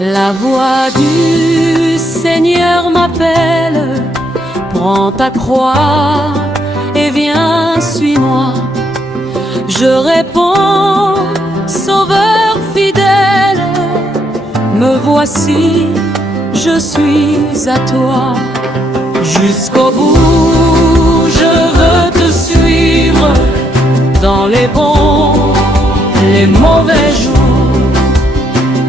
La voix du Seigneur m'appelle, prends ta croix et viens, suis-moi. Je réponds, Sauveur fidèle, me voici, je suis à toi. Jusqu'au bout, je veux te suivre, dans les bons, les mauvais jours.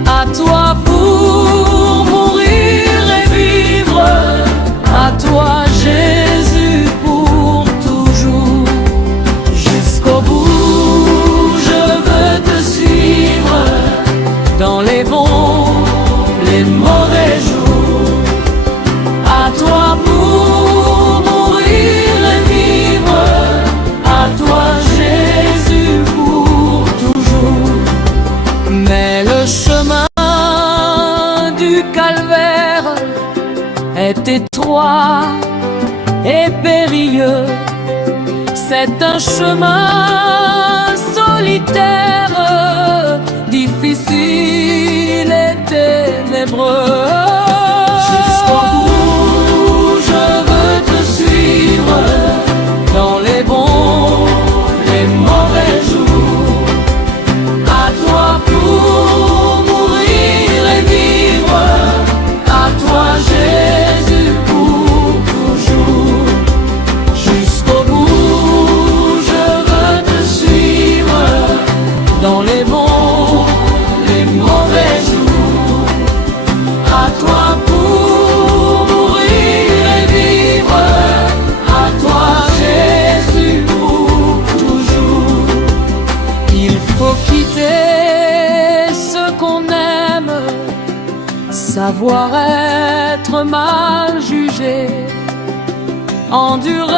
À toi pour mourir et vivre, à toi Jésus pour toujours. Jusqu'au bout, je veux te suivre, dans les bons, les mauvais jours. À toi pour mourir et vivre, à toi Jésus pour toujours. Mais le chemin du calvaire est étroit et périlleux. C'est un chemin solitaire, difficile et ténébreux. Jusqu'au bout, je veux te suivre, dans les bons, les mauvais jours. À toi pour mourir et vivre, à toi Jésus pour toujours. Jusqu'au bout, je veux te suivre, dans les bons, les mauvais jours. À toi pour mourir et vivre, à toi Jésus pour toujours. Il faut quitter ce qu'on aime, savoir être mal jugé, endurer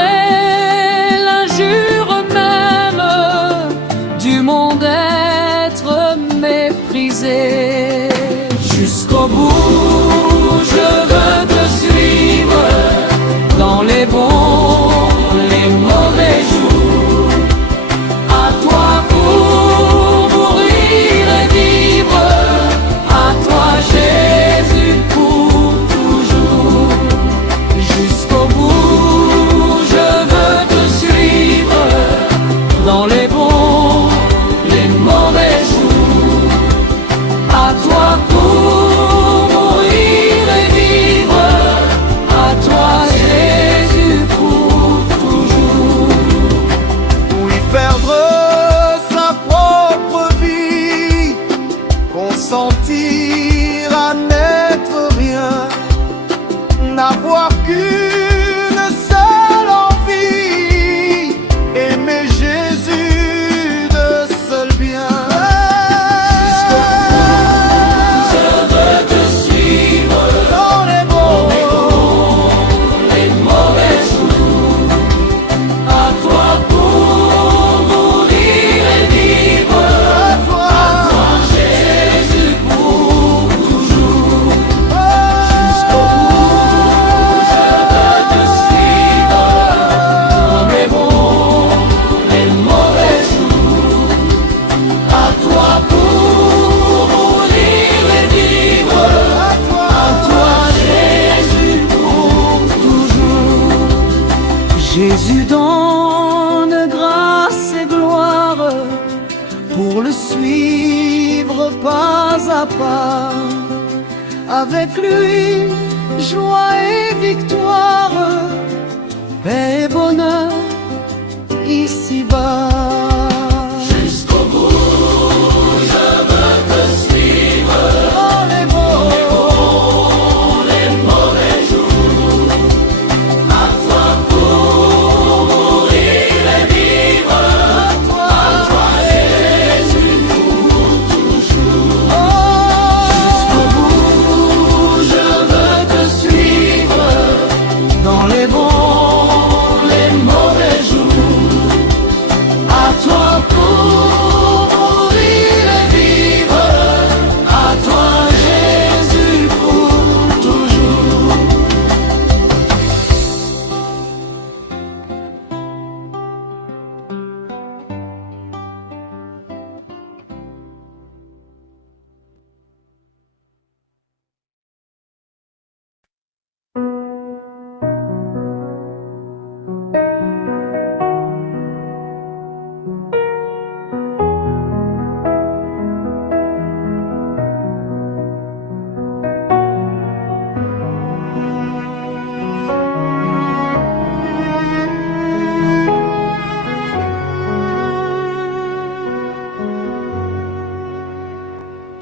l'injure même du monde, être méprisé. Jusqu'au bout, je veux te suivre, dans les bons, les mauvais jours. À toi pour mourir et vivre, à toi Jésus pour toujours. Jusqu'au bout, je veux te suivre, dans les bons, les mauvais jours. À toi pour mourir et vivre, à toi Jésus pour toujours. Oui, perdre sa propre vie, consentir à n'être rien, n'avoir qu'une seule envie, aimer Jésus de seul bien. Je veux te suivre, Dans les bons, les mauvais jours. À toi pour mourir et vivre, à toi, Jésus pour toujours. Jusqu'au bout, je veux te suivre, dans les bons, les mauvais jours. À toi pour mourir et vivre, à toi, à toi Jésus pour toujours. Jésus donne grâce et gloire, pour le suivre pas à pas. Avec lui, joie et victoire, paix et bonheur ici-bas. Jusqu'au bout, je veux te suivre, dans les bons, les mauvais jours. À toi pour mourir et vivre, à toi, Jésus pour toujours. Jusqu'au bout, je veux te suivre, dans les bons, les mauvais jours. À toi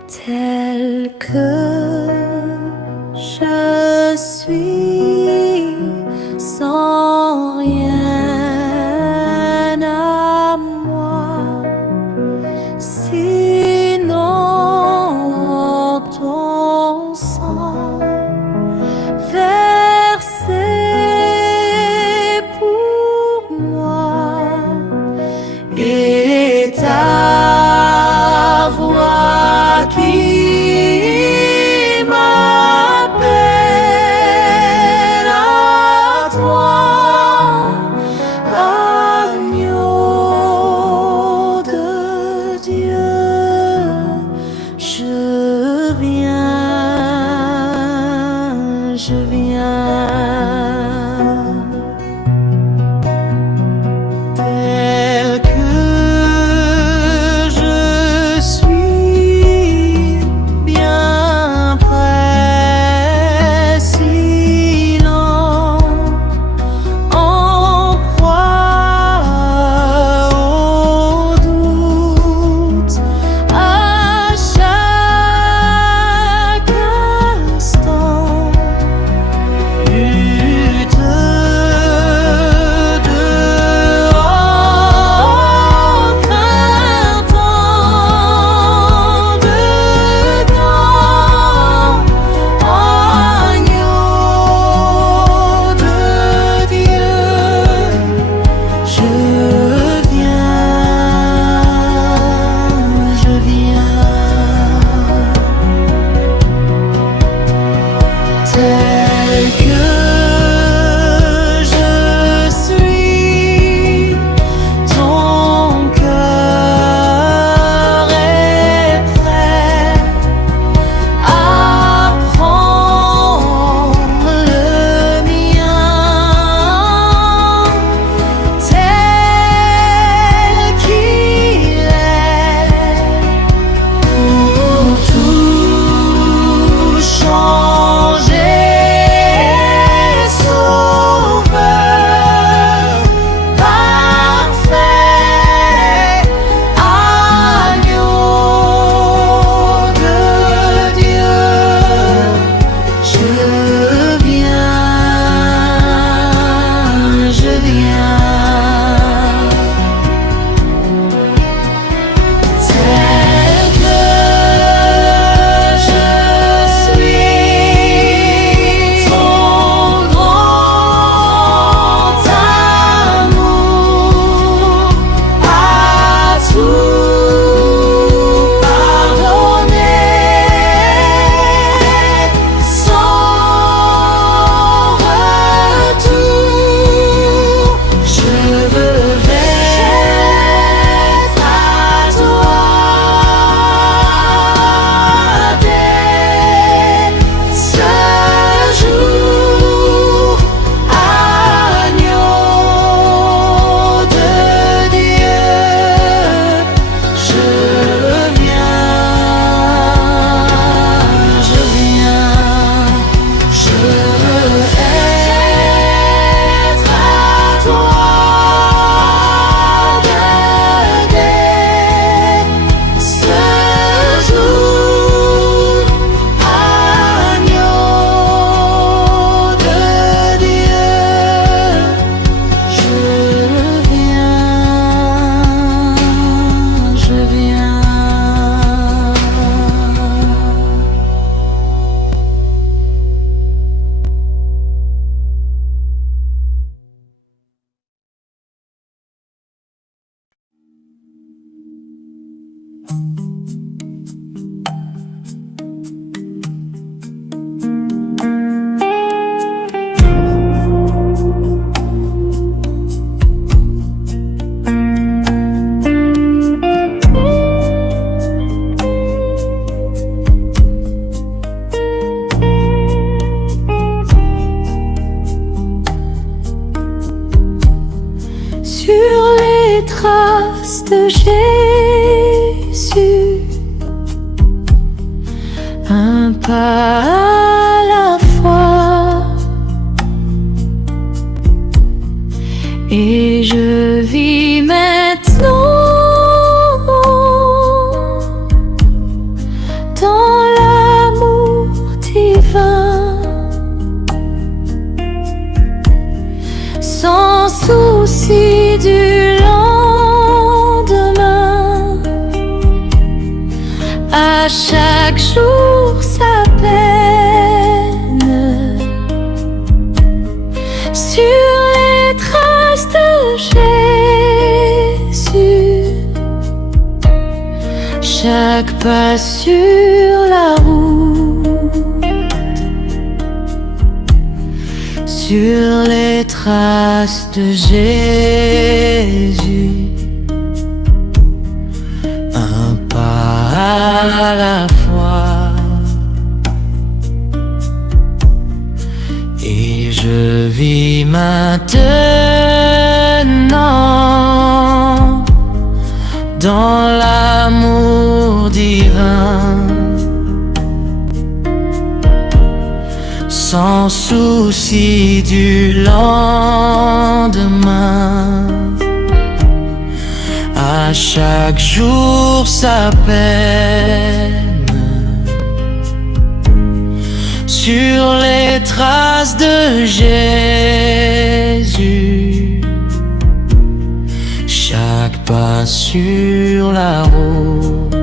tel que je suis, sans rien à moi, sinon ton sang versé pour moi et ta voix qui m'appelle à toi, agneau de Dieu, je viens, je viens. Tel que je suis, bien près, si lent, en proie au doute, à chaque instant, lutte dehors, printemps dedans, agneau de Dieu, je viens, je viens. Tel que je suis, ton cœur est prêt à prendre le mien, tel qu'il est, pour tout changer, sauveur parfait, agneau de Dieu, je viens, je viens. Tel que je suis, ton grand amour a tout pardonné, sans retour, je veux être à toi dès ce jour, agneau de Dieu, je viens, je viens, je veux être à toi dès ce jour, agneau de Dieu, je viens, je viens. Sur les traces de Jésus, un pas à la fois, et je vis maintenant dans l'amour divin, sans souci du lendemain. À chaque jour sa peine, sur les traces de Jésus. Chaque pas sur la route, sur les traces de Jésus. Un pas à la fois, et je vis maintenant dans l'amour divin, sans souci du lendemain. À chaque jour sa peine, sur les traces de Jésus. Chaque pas sur la route,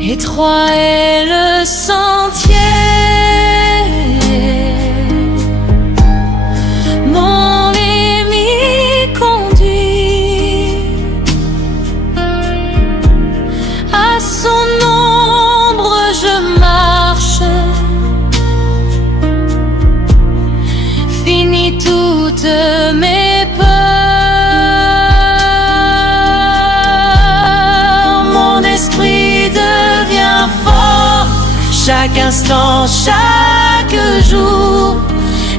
étroit est le sentier, mon ennemi conduit. À son ombre je marche, finis toutes mes peurs. Mon esprit devient fort chaque instant, chaque jour,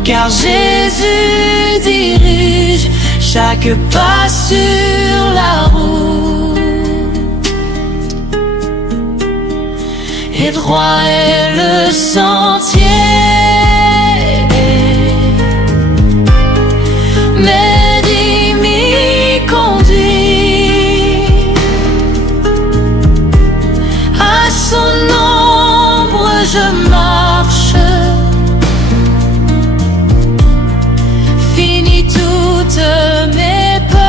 car Jésus dirige chaque pas sur la route. Étroit est le sentier, mais m'y conduit. À son ombre je marche, finis toutes mes peurs.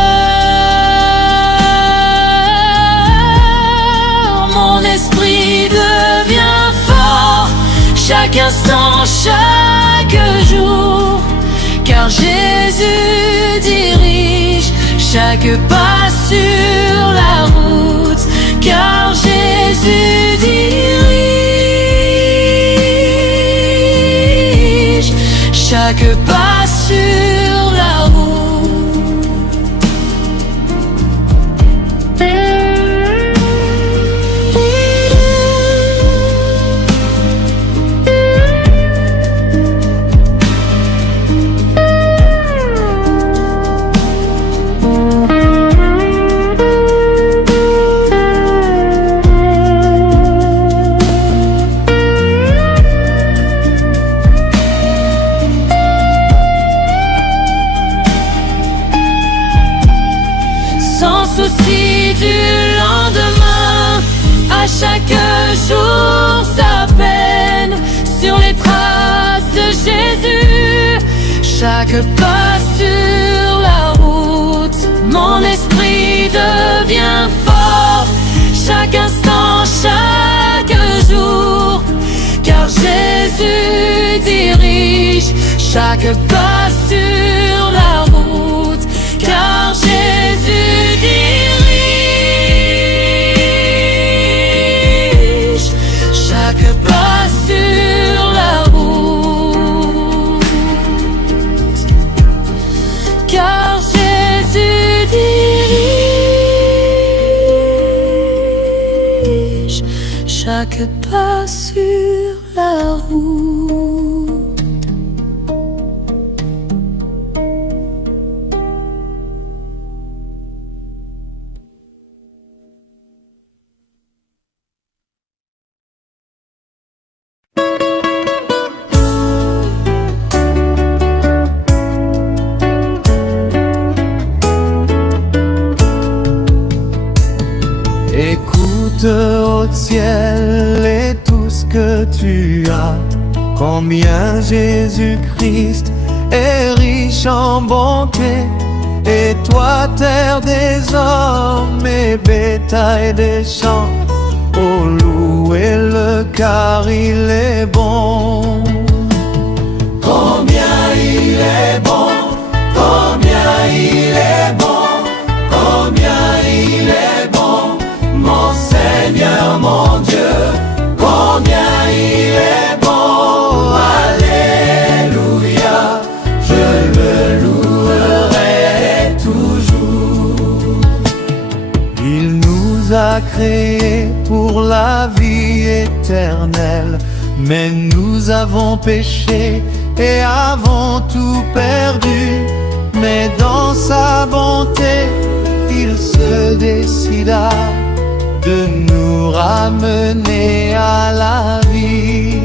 Mon esprit devient fort chaque instant, chaque jour, car Jésus dirige chaque pas sur la route, car Jésus dirige chaque pas sur la route. Sans souci du lendemain, à chaque jour sa peine, sur les traces de Jésus. Chaque pas sur la route, mon esprit devient fort chaque instant, chaque jour, car Jésus dirige chaque pas sur la route, car Jésus dirige chaque pas sur la route, car Jésus dirige chaque pas sur la route. Écoute au ciel et tout ce que tu as, combien Jésus-Christ est riche en bonté. Et toi, terre des hommes et bétail des champs, oh, louez-le car il est bon. Combien il est bon, combien il est bon, combien il est bon, mon Seigneur, mon Dieu, combien il est bon, alléluia, je le louerai toujours. Il nous a créés pour la vie éternelle, mais nous avons péché et avons tout perdu. Mais dans sa bonté, il se décida de nous ramener à la vie.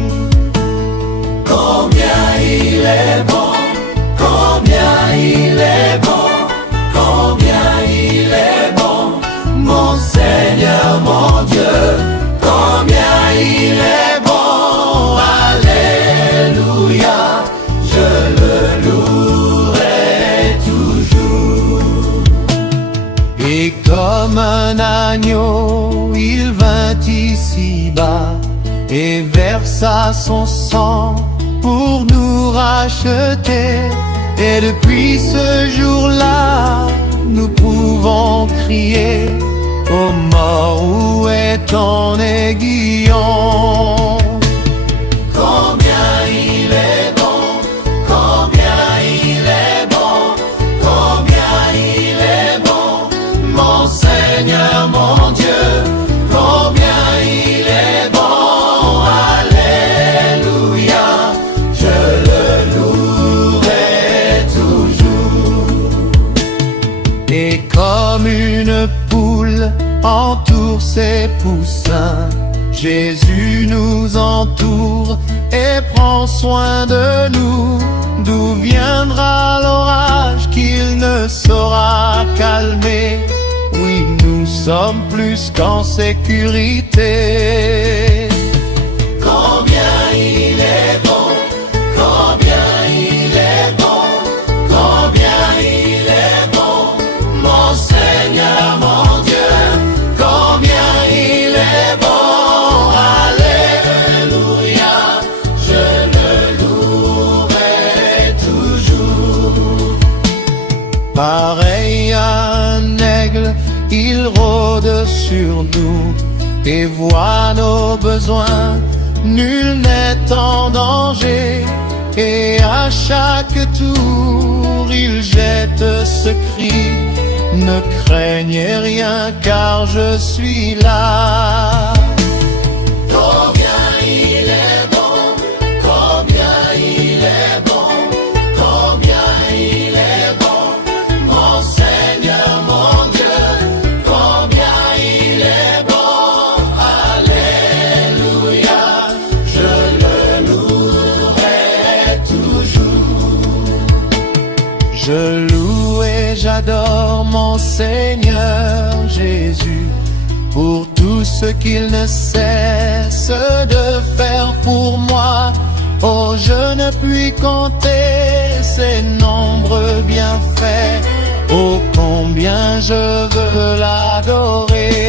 Combien il est bon, combien il est bon, combien il est bon, mon Seigneur, mon Dieu, combien il est bon, alléluia, je le louerai toujours. Et comme un agneau, il vint ici-bas et versa son sang pour nous racheter. Et depuis ce jour-là, nous pouvons crier: ô mort, où est ton aiguillon? Combien il est bon, combien il est bon, combien il est bon, mon Seigneur, mon Dieu, combien il est bon, alléluia, je le louerai toujours. Et comme une poule entoure ses poussins, Jésus nous entoure et prend soin de nous. D'où viendra l'orage qu'il ne saura calmer? Oui, nous sommes plus qu'en sécurité. Combien il est bon, combien il est bon, combien il est bon, mon Seigneur, mon Dieu, combien il est bon, alléluia, je le louerai toujours. Pareil à un aigle, il rôde sur nous et voit nos besoins. Nul n'est en danger, et à chaque tour il jette ce cri: ne craignez rien car je suis là. Combien il est bon, combien il est bon, combien il est bon, mon Seigneur, mon Dieu, combien il est bon, alléluia, je le louerai toujours. Je loue et j'adore mon Seigneur Jésus pour tout ce qu'il ne cesse de faire pour moi. Oh, je ne puis compter ses nombreux bienfaits. Oh, combien je veux l'adorer.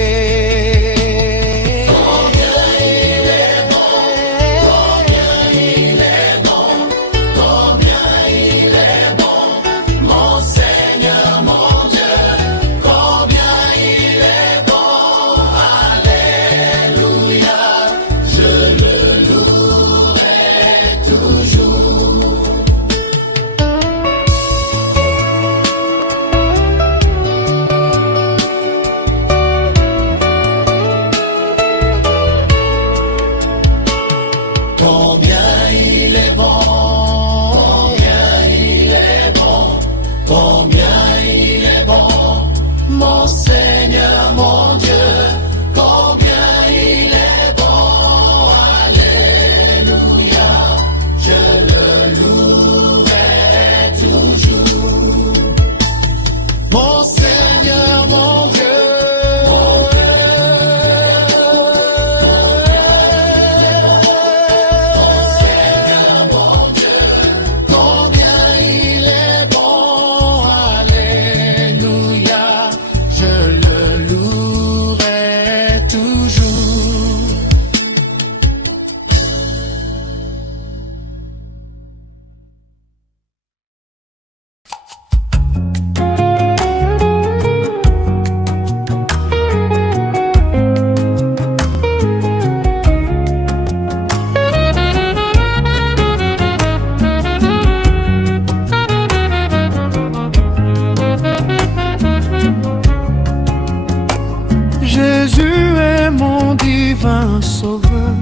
Jésus est mon divin sauveur.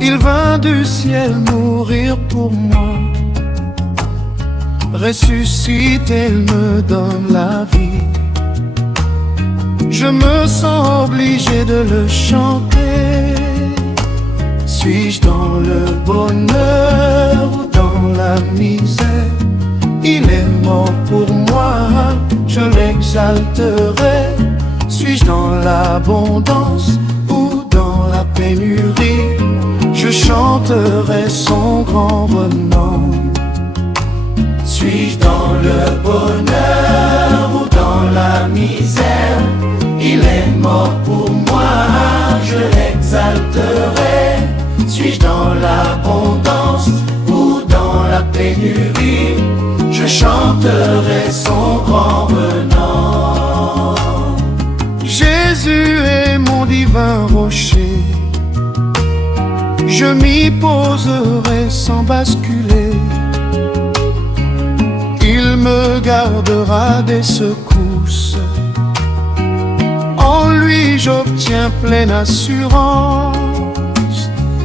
Il vint du ciel mourir pour moi. Ressuscité, il me donne la vie. Je me sens obligé de le chanter. Suis-je dans le bonheur ou dans la misère? Il est mort pour moi, je l'exalterai. Suis-je dans l'abondance ou dans la pénurie? Je chanterai son grand renom. Suis-je dans le bonheur ou dans la misère? Il est mort pour moi, je l'exalterai. Suis-je dans l'abondance ou dans la pénurie? Je chanterai son grand renom. Jésus est mon divin rocher. Je m'y poserai sans basculer. Il me gardera des secousses. En lui j'obtiens pleine assurance.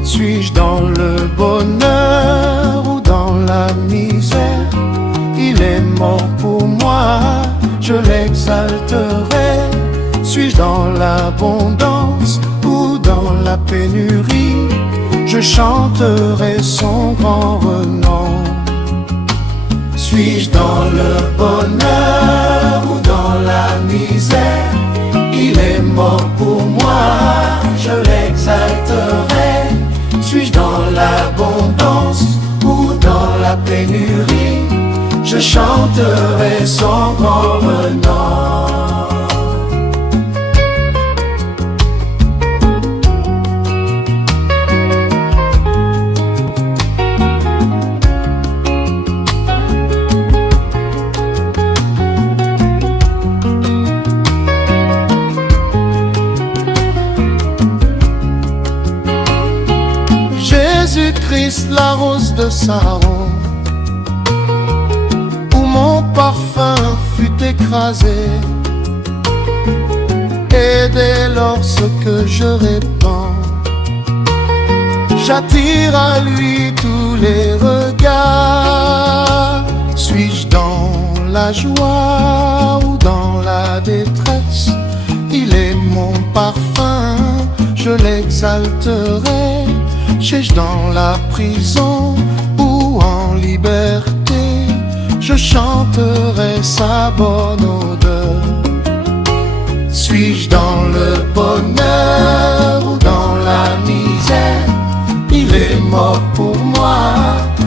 Suis-je dans le bonheur ou dans la misère? Il est mort pour moi, je l'exalterai. Suis-je dans l'abondance ou dans la pénurie? Je chanterai son grand renom. Suis-je dans le bonheur ou dans la misère? Il est mort pour moi, je l'exalterai. Suis-je dans l'abondance ou dans la pénurie? Je chanterai son grand renom. Jésus-Christ, la rose de Saron, où mon parfum fut écrasé. Et dès lors ce que je répands, j'attire à lui tous les regards. Suis-je dans la joie ou dans la détresse? Il est mon parfum, je l'exalterai. Suis-je dans la prison ou en liberté? Je chanterai sa bonne odeur. Suis-je dans le bonheur ou dans la misère? Il est mort pour moi,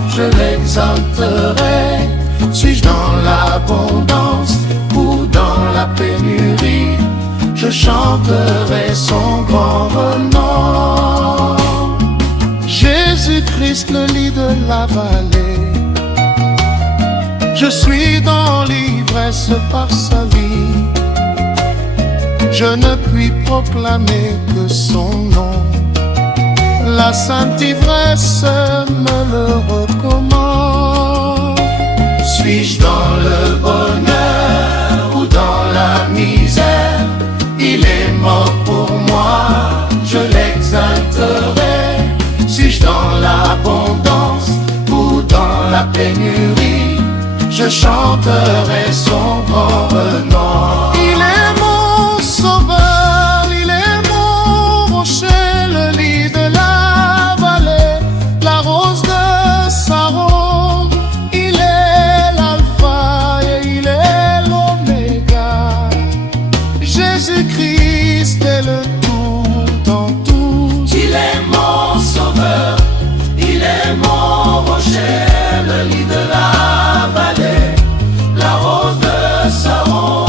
je l'exalterai. Suis-je dans l'abondance ou dans la pénurie? Je chanterai son grand renom. Jésus-Christ, le lit de la vallée. Je suis dans l'ivresse par sa vie. Je ne puis proclamer que son nom. La sainte ivresse me le recommande. Suis-je dans le bonheur ou dans la misère? Il est mort pour moi, je l'exalterai. Suis-je dans l'abondance ou dans la pénurie? Je chanterai son grand renom. Il est mon sauveur, il est mon rocher, le lit de la vallée, la rose de Saron. Il est l'alpha et il est l'oméga. Jésus-Christ est le tout en tout. Il est mon sauveur, il est mon rocher, le lit de la vallée, la rose de Saron.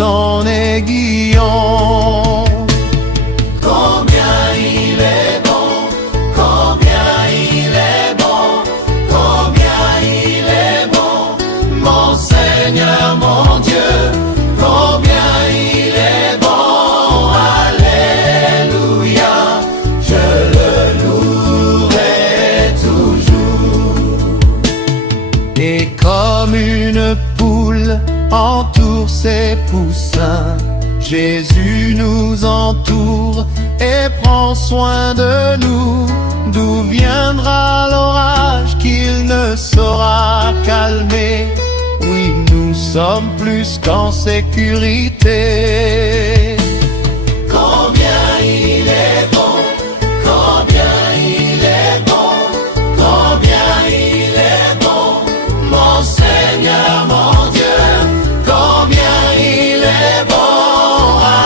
en aiguillon. Combien il est bon, combien il est bon, combien il est bon, mon Seigneur, mon Dieu, combien il est bon, alléluia, je le louerai toujours. Et comme une poule entoure ses poussins, Jésus nous entoure et prend soin de nous. D'où viendra l'orage qu'il ne saura calmer? Oui, nous sommes plus qu'en sécurité. Combien il est bon, combien il est bon, combien il est bon, mon Seigneur, mon Dieu, combien il est bon,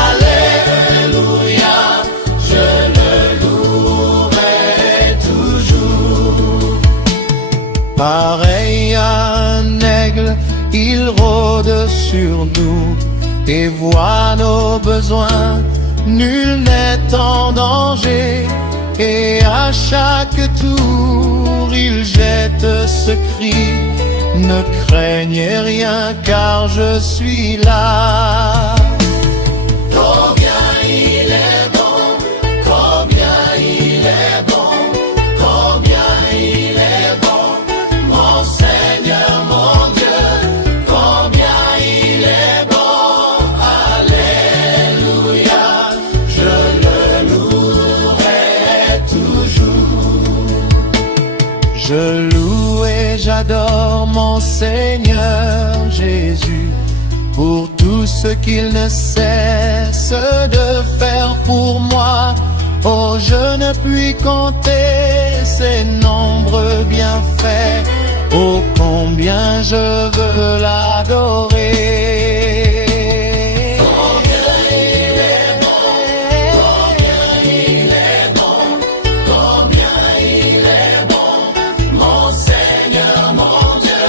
alléluia, je le louerai toujours. Pareil à un aigle, il rôde sur nous et voit nos besoins. Nul n'est en danger et à chaque tour il jette ce cri: ne craignez rien car je suis là. Combien il est bon, combien il est bon, combien il est bon, mon Seigneur, mon Dieu, combien il est bon, alléluia, je le louerai toujours. Je loue et j'adore mon Seigneur Jésus pour tout ce qu'il ne cesse de faire pour moi. Oh, je ne puis compter ses nombreux bienfaits. Oh, combien je veux l'adorer. Combien il est bon, combien il est bon, combien il est bon, mon Seigneur, mon Dieu,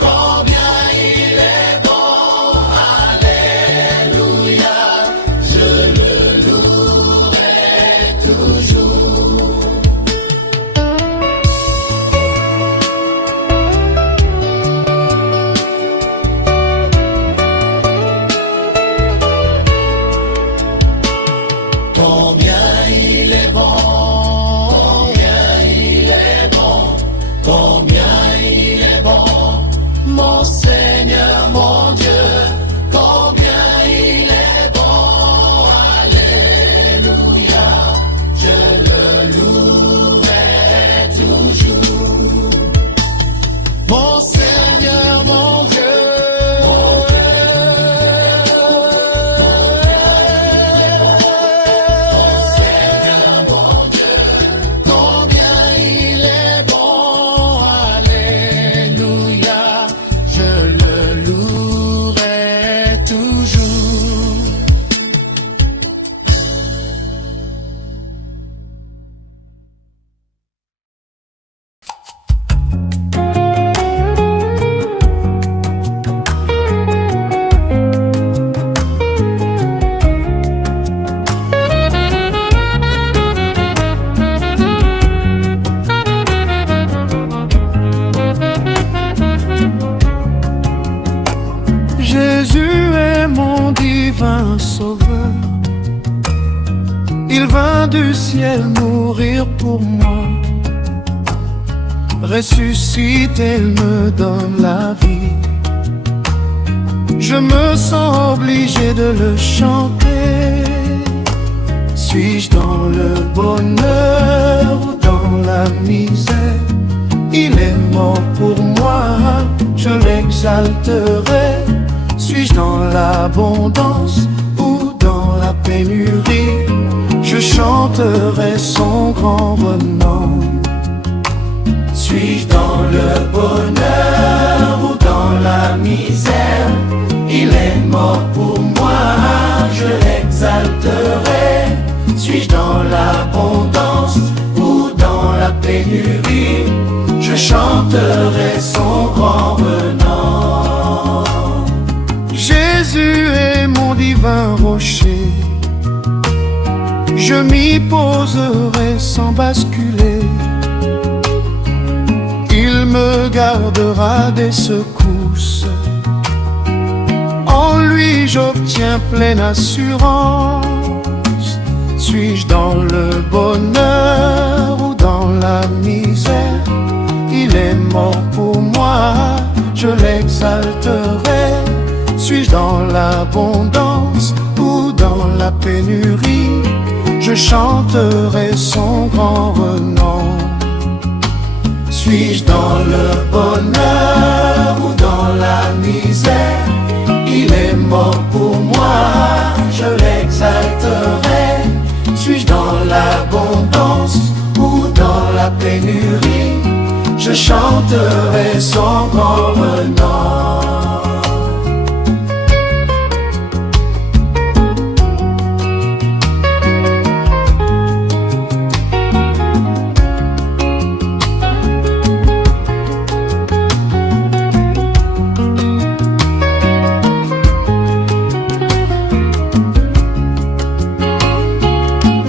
combien il est bon, alléluia, je le louerai toujours. Combien il est bon, combien il est bon, combien il est bon, mon Seigneur, mon Dieu, combien il est bon, alléluia, je le louerai toujours. Mon Seigneur, mon Dieu. Combien il est bon, alléluia, je le louerai toujours. Jésus est mon divin sauveur. Il vint du ciel mourir pour moi. Ressuscité, il me donne la vie. Je me sens obligé de le chanter. Suis-je dans le bonheur ou dans la misère? Il est mort pour moi, je l'exalterai. Suis-je dans l'abondance ou dans la pénurie? Je chanterai son grand renom. Suis-je dans le bonheur ou dans la misère? Il est mort pour moi, je l'exalterai. Suis-je dans l'abondance ou dans la pénurie? Je chanterai son grand renom. Jésus est mon divin rocher. Je m'y poserai sans basculer. Il me gardera des secousses. En lui j'obtiens pleine assurance. Suis-je dans le bonheur ou dans la misère? Il est mort pour moi, je l'exalterai. Suis-je dans l'abondance ou dans la pénurie? Je chanterai son grand renom. Suis-je dans le bonheur ou dans la misère? Il est mort pour moi, je l'exalterai. Suis-je dans l'abondance ou dans la pénurie? Je chanterai son grand renom.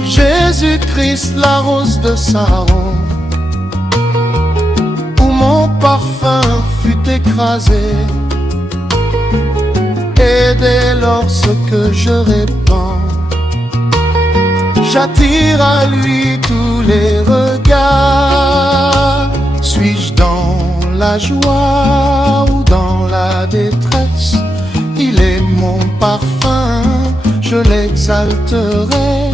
Jésus-Christ, la rose de Saron, où mon parfum fut écrasé. Et dès lors ce que je répands, j'attire à lui tous les regards. Suis-je dans la joie ou dans la détresse? Il est mon parfum, je l'exalterai.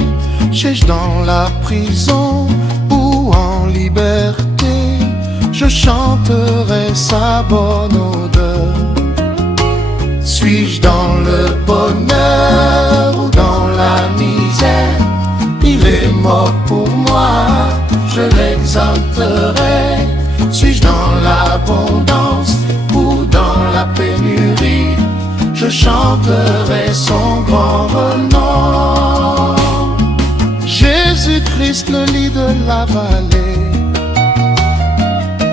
Suis-je dans la prison ou en liberté? Je chanterai sa bonne odeur. Suis-je dans le bonheur ou dans la misère? Il est mort pour moi, je l'exalterai. Suis-je dans l'abondance ou dans la pénurie? Je chanterai son grand renom. Jésus-Christ, le lit de la vallée,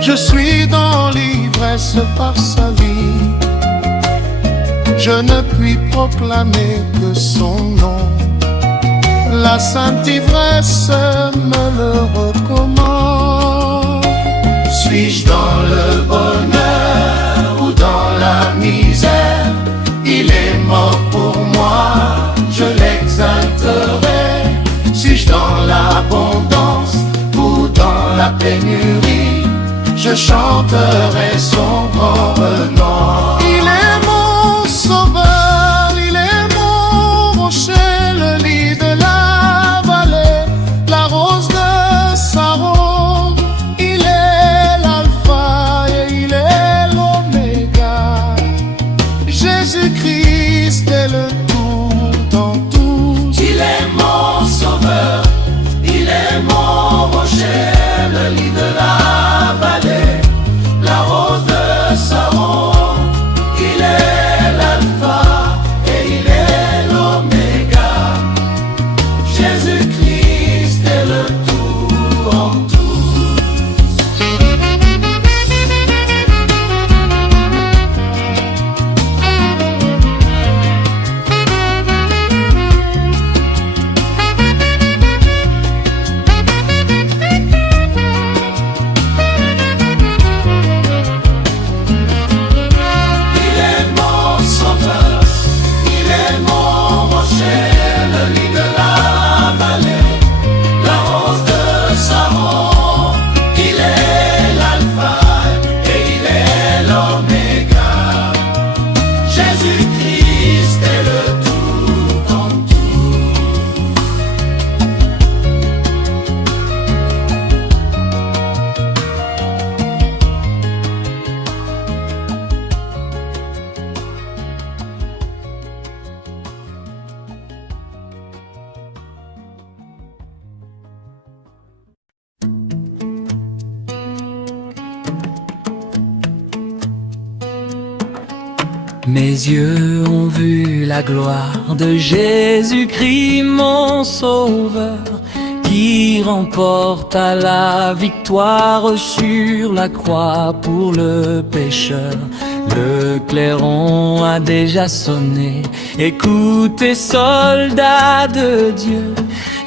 je suis dans l'ivresse par sa vie. Je ne puis proclamer que son nom. La sainte ivresse me le recommande. Suis-je dans le bonheur ou dans la misère? Il est mort pour moi, je l'exalterai. Suis-je dans l'abondance ou dans la pénurie? Je chanterai son grand renom. Il est mon sauveur, il est mon rocher, le lit de la vallée, la rose de Saron. Il est l'alpha et il est l'oméga. Jésus-Christ est le tout en tout. Il est mon sauveur, il est mon rocher, le lit de la vallée, la rose de Saron. Il est l'alpha et il est l'oméga. Jésus-Christ est le tout en tout. Mes yeux ont vu la gloire de Jésus-Christ, mon sauveur, qui remporta la victoire sur la croix pour le pécheur. Le clairon a déjà sonné. Écoutez, soldats de Dieu,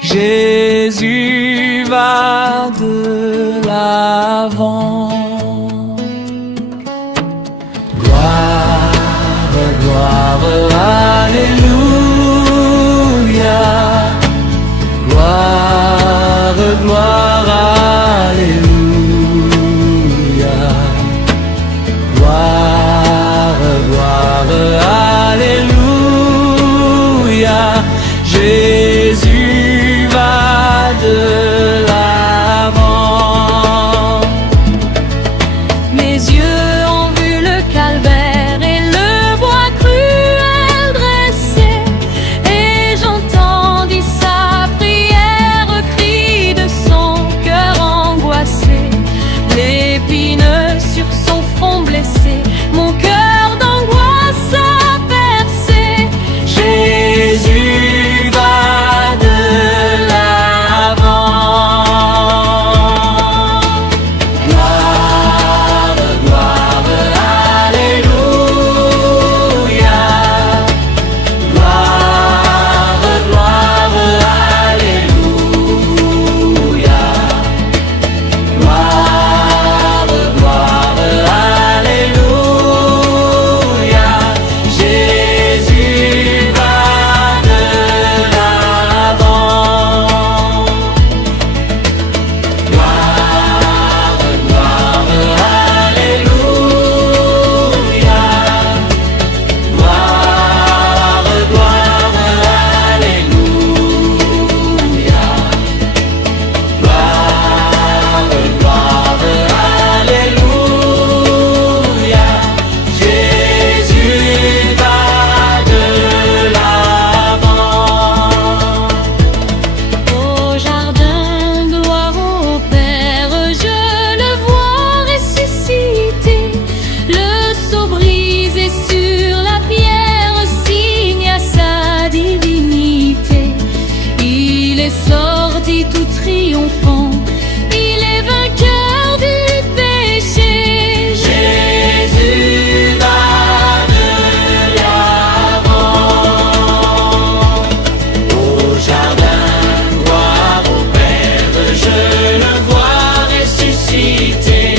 Jésus va de l'avant. Gloire, gloire, alléluia. Gloire, gloire, alléluia. Gloire, gloire, alléluia. Jésus va de l'avant. Mes yeux ont vu le calvaire et le bois cruel dressé, et j'entendis sa prière, cri de son cœur angoissé. L'épine sur son front blessé, mon cœur d'angoisse a percé. Jésus va de l'avant. Gloire, gloire, alléluia. Gloire, gloire, alléluia. Gloire, gloire, alléluia. Jésus va de l'avant. Gloire, gloire, alléluia. Gloire, gloire, alléluia. Gloire, gloire, alléluia. Jésus va de l'avant. Au jardin, gloire au Père, je le vois ressusciter. Le sceau brisé sur la pierre signe à sa divinité. Il est sorti tout triomphant, il est vainqueur du péché. Jésus va de l'avant. Au jardin, gloire au Père, je le vois ressusciter.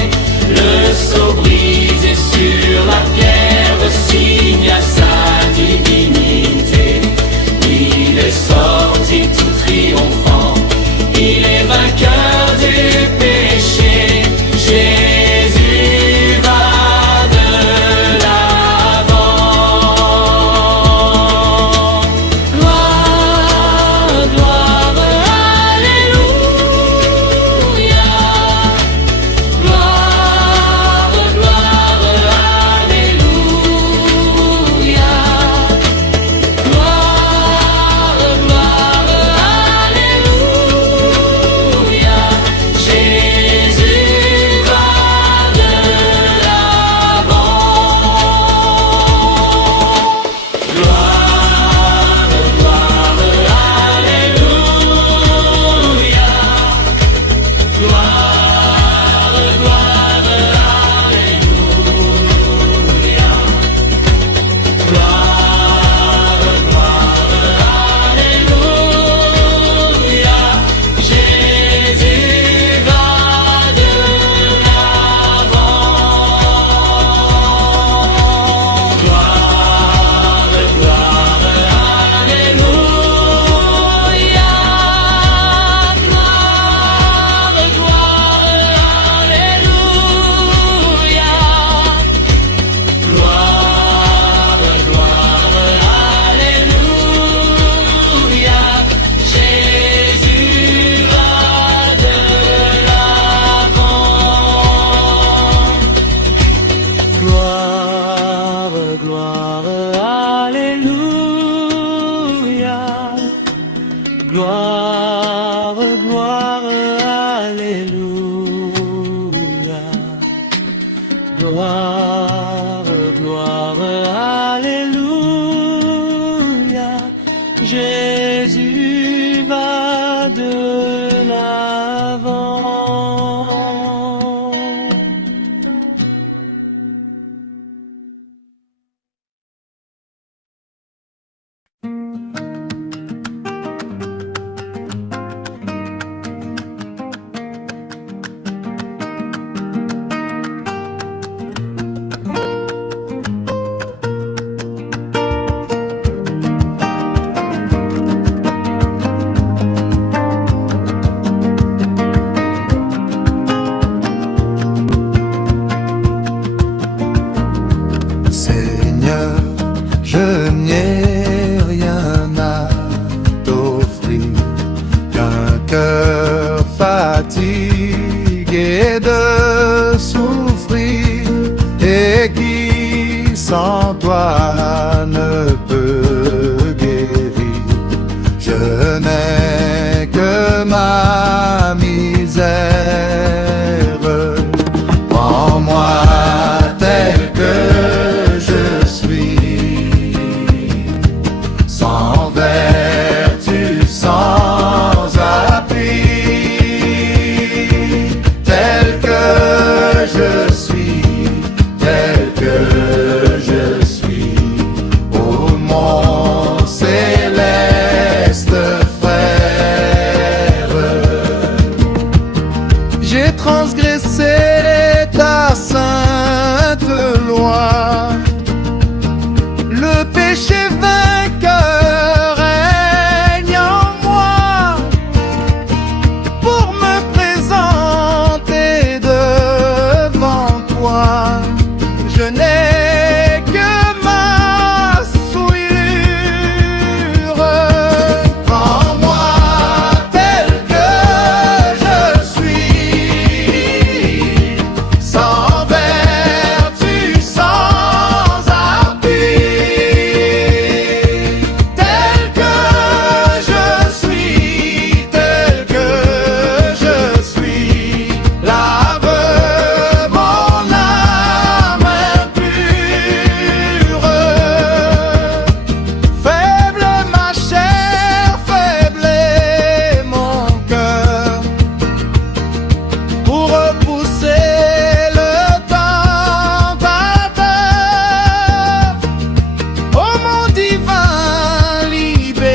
Le sceau brisé sur la pierre signe à sa divinité. Il est sorti tout triomphant, il est vainqueur du péché. Jésus va de l'avant. Gloire, gloire, alléluia. Gloire, gloire, alléluia. Gloire, gloire, alléluia. Jésus va de l'avant. Gloire, gloire, alléluia. Gloire, gloire, alléluia. Gloire, gloire, alléluia. Jésus va de l'avant. Gloire, gloire, alléluia. Gloire, gloire, alléluia. Gloire, gloire, alléluia. Jésus va de l'avant. Gloire, gloire, alléluia. Gloire, gloire, alléluia. Gloire, gloire, alléluia. Jésus va de l'avant. et de souffrir, et qui sans toi ne peut guérir. Je n'ai que ma misère. Prends-moi tel que je suis, sans vertu, sans appui, tel que je suis, tel que je suis, ô mon céleste frère. J'ai transgressé ta sainte loi, le péché vainqueur règne en moi, pour me présenter devant toi. Je n'ai que ma souillure. Prends-moi tel que je suis, sans vertu, sans appui, tel que je suis, tel que je suis. Lave mon âme impure. Faible ma chair, faible est mon cœur, pour repousser le tentateur. Ô mon divin libérateur,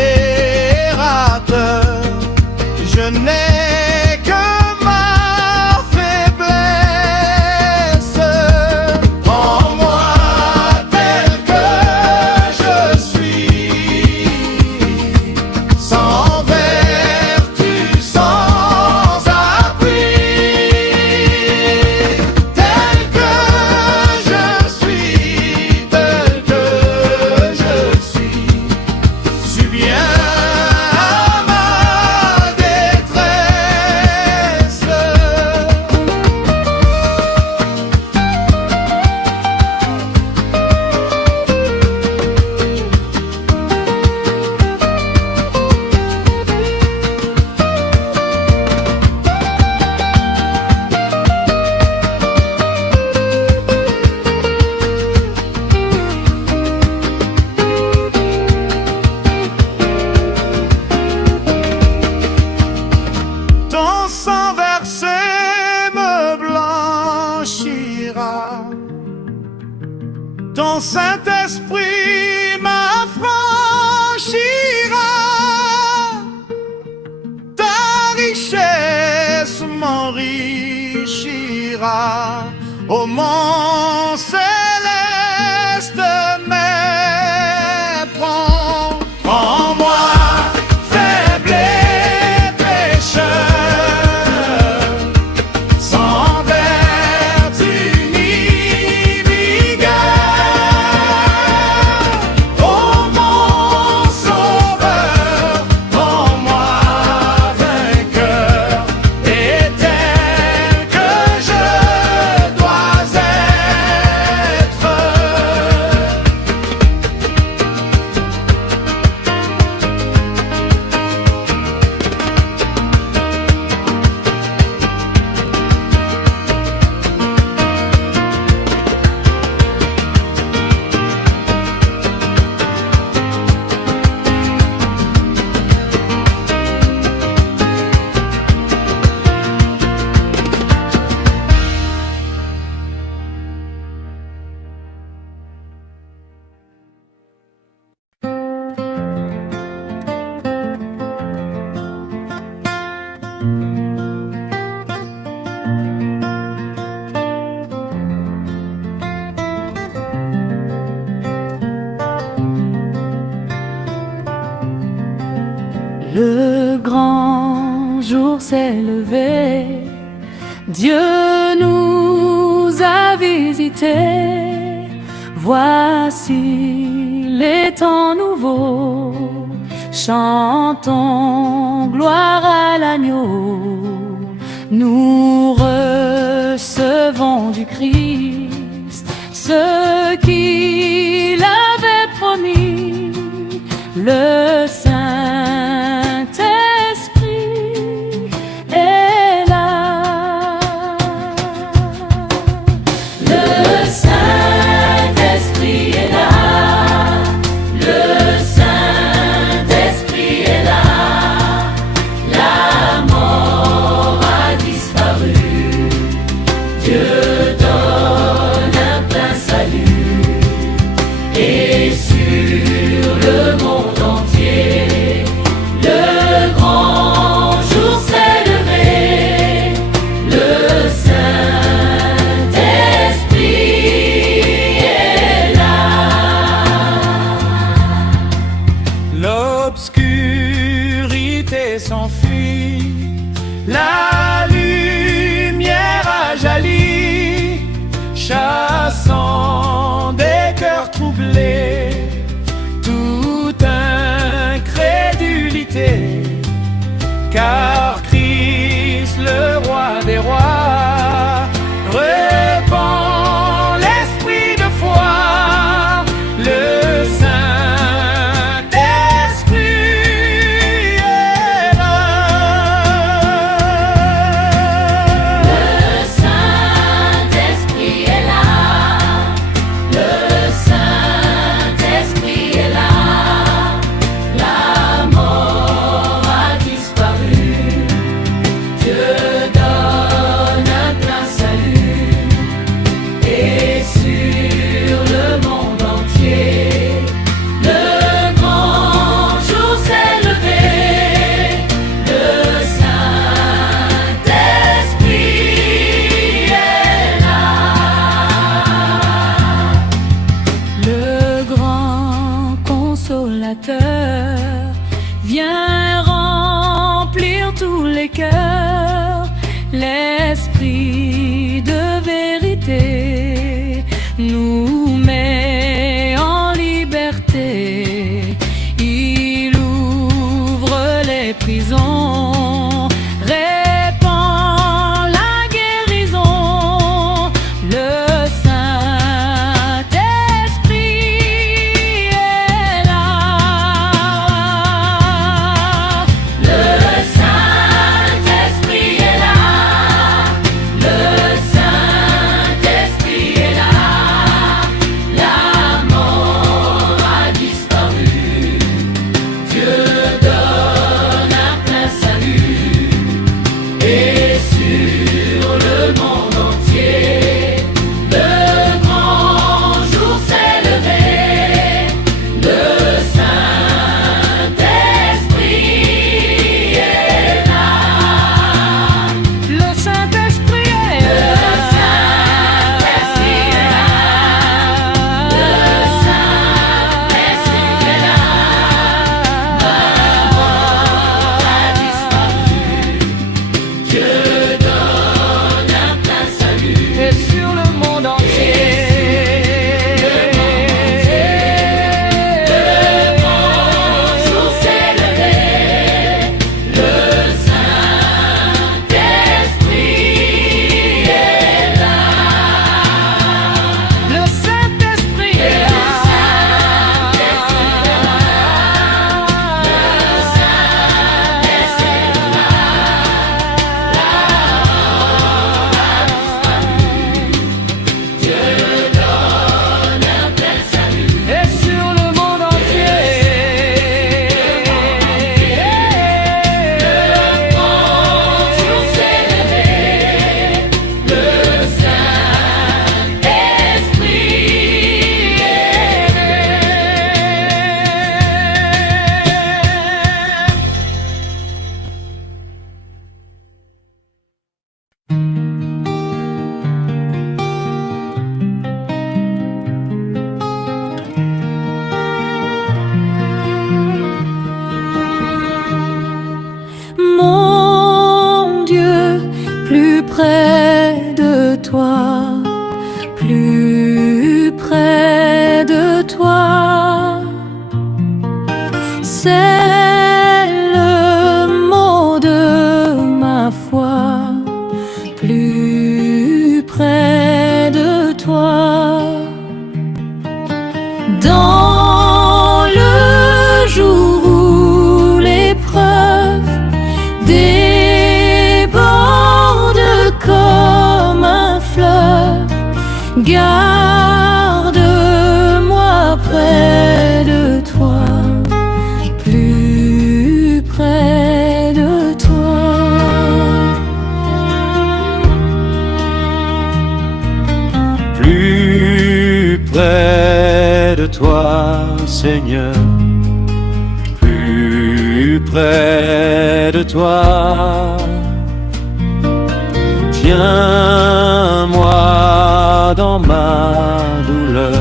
je n'ai que ma faiblesse. Prends-moi tel que je suis, sans vertu, sans appui, tel que je suis, tel que je suis. Subviens à ma détresse. Ton sang versé me blanchira, ton Saint-Esprit m'affranchira, ta richesse m'enrichira, ô mon céleste Maître. Prends-moi faible et pécheur, sans vertu ni vigueur, ô mon sauveur, prends-moi vainqueur, et tel que je dois être. Le grand jour s'est levé, Dieu nous a visités. Voici les temps nouveaux, chantons gloire à l'agneau. Nous recevons du Christ ce qu'il avait promis, le Saint-Esprit est là. Le Saint-Esprit est là. Le Saint-Esprit est là. La mort a disparu. Dieu donne un plein salut. Et sur le monde entier, le grand jour s'est levé. Le Saint-Esprit est là. L'obscurité s'enfuit, la lumière a jali, chassant des cœurs troublés toute incrédulité, car Christ, le roi des rois, répand l'esprit de foi. Le Saint-Esprit est là. Le Saint-Esprit est là. Le Saint-Esprit est là. La mort a disparu. Dieu donne un plein salut. Et sur le monde entier, le grand jour s'est levé. Le Saint-Esprit est là. Le grand consolateur vient remplir tous les cœurs. L'esprit de vérité nous met en liberté. Il ouvre les prisons, répand la guérison. Le Saint-Esprit est là. Le Saint-Esprit est là. Le Saint-Esprit est là. La mort a disparu. Dieu donne un plein salut. Et sur le monde entier, le grand jour s'est levé. Le Saint-Esprit est là. Le Saint-Esprit est là. Le Saint-Esprit est là. Le Saint-Esprit est là. La mort a disparu. Dieu donne un plein salut. Et sur le monde entier, le grand jour s'est levé. Le Saint-Esprit est là. Le Saint-Esprit est là. Et sur le monde entier, le grand jour s'est levé. Le Saint-Esprit est Mon Dieu, plus près de toi, plus près de toi, c'est le mot de ma foi, plus près Garde-moi près de toi, plus près de toi. Plus près de toi, Seigneur, plus près de toi. Tiens-moi dans ma douleur,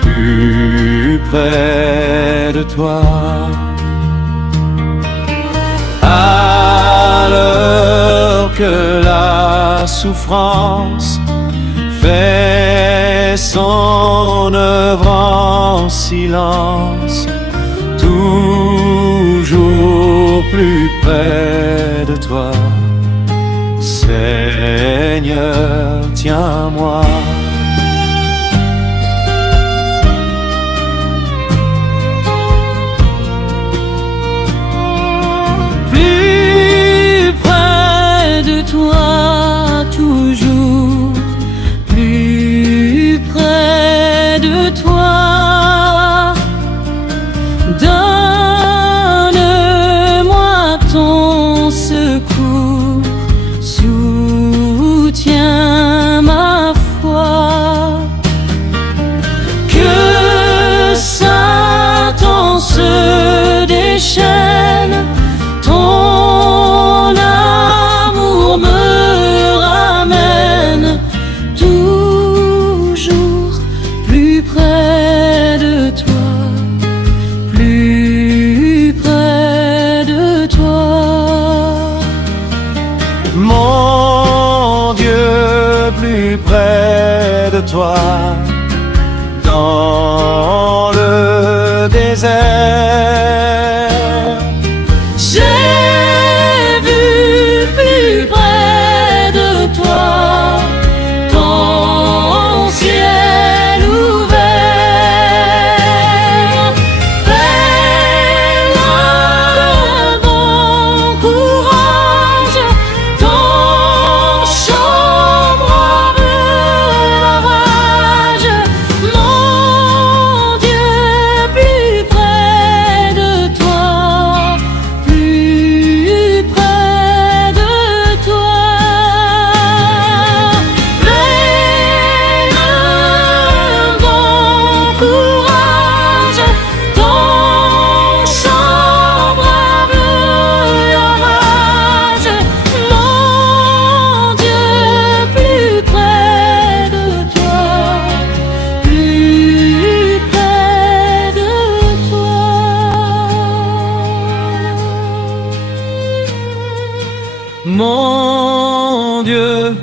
plus près de toi. À l'heure que la souffrance fait son œuvre en silence, toujours plus près de toi. Seigneur, tiens-moi. Plus près de toi, toujours plus près de toi. Donne-moi ton secours, soutiens ma foi. Que Satan se déchaîne, ton amour me ramène toujours plus près de toi, plus près de toi. Mon Dieu, plus près de toi, dans le désert. J'ai vu plus près de toi ton ciel ouvert. Plein de bon courage, ton chambre a vu l'orage. Mon Dieu, plus près de toi, plus près de toi. Plein de bon courage, ton chambre a vu l'orage. Mon Dieu, plus près de toi, plus près de toi. Mon Dieu,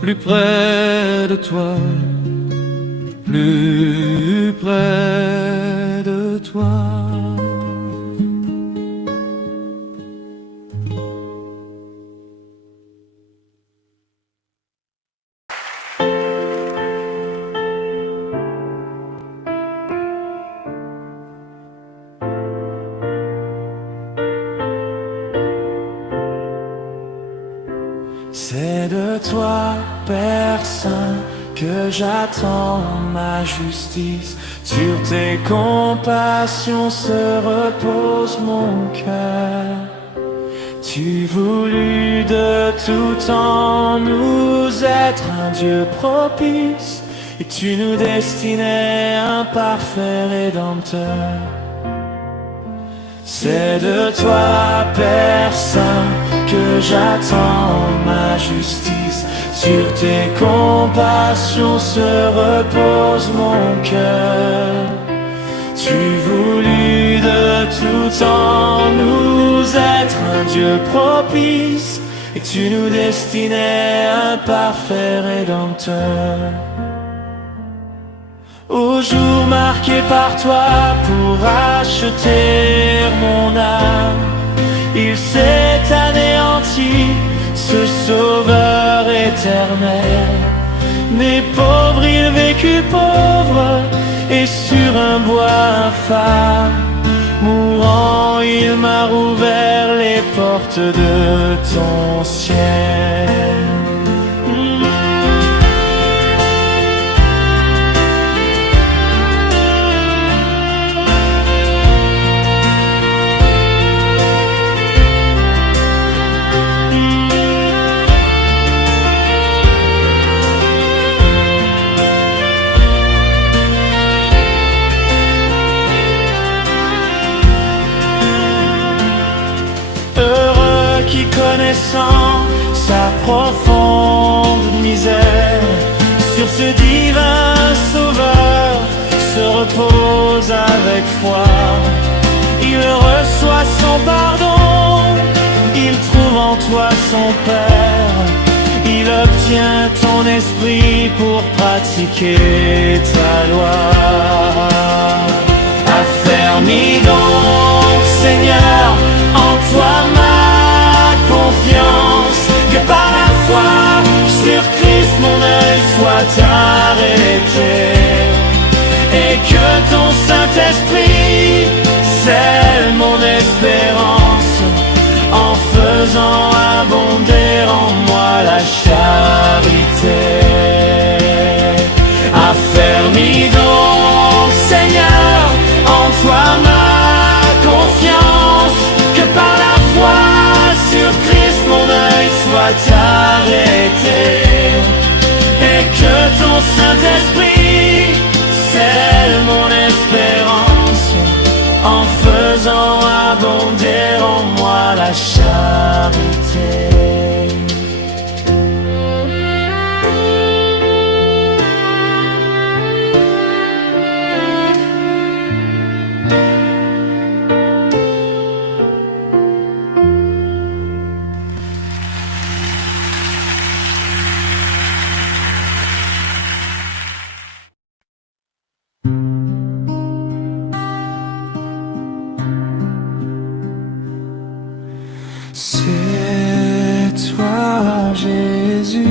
plus près de toi, plus près de toi. C'est de toi, Père Saint, que j'attends ma justice. Sur tes compassions se repose mon cœur. Tu voulus de tout temps nous être un Dieu propice, et tu nous destinais un parfait Rédempteur. C'est de toi, Père Saint, que j'attends ma justice. Sur tes compassions se repose mon cœur. Tu voulus de tout temps nous être un Dieu propice, et tu nous destinais un parfait Rédempteur. Au jour marqué par toi pour acheter mon âme, il s'est anéanti, ce sauveur éternel. Né pauvre, il vécut pauvre, et sur un bois infâme, mourant, il m'a rouvert les portes de ton ciel. connaissant sa profonde misère, sur ce divin sauveur se repose avec foi. Il reçoit son pardon, il trouve en toi son Père. Il obtient ton esprit pour pratiquer ta loi. Affermis donc, Seigneur, en toi ma confiance, que par la foi sur Christ mon œil soit arrêté, et que ton Saint-Esprit scelle mon espérance, en faisant abonder en moi la charité. Affermis donc, Seigneur, en toi ma confiance, que par la foi sur Christ mon œil soit arrêté, et que ton Saint-Esprit scelle mon espérance, en faisant abonder en moi la charité. C'est toi, Jésus,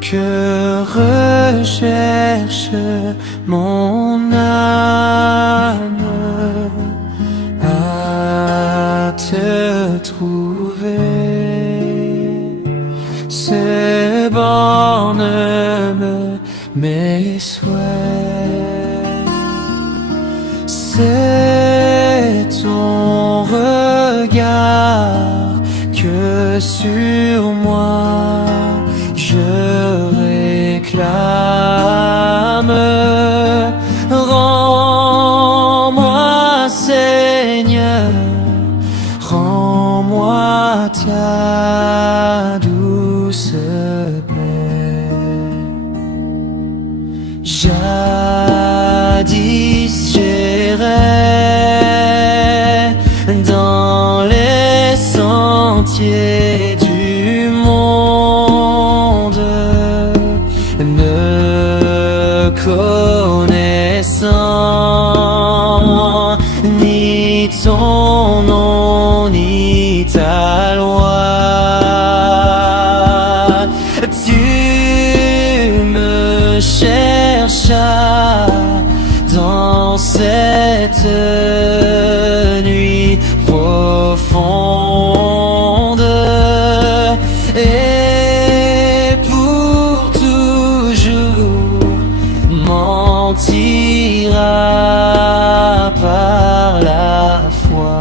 que recherche mon âme, à te trouver. Ces bornes me mes souhaits, c'est ton regard que sur moi je réclame. Rends-moi, Seigneur, rends-moi ta douce paix. Jadis j'irais dans les sentiers du monde, ne connaissant ni ton nom ni ta loi. Tu me cherchas dans cette nuit profonde, et pour toujours m'en tirera par la foi.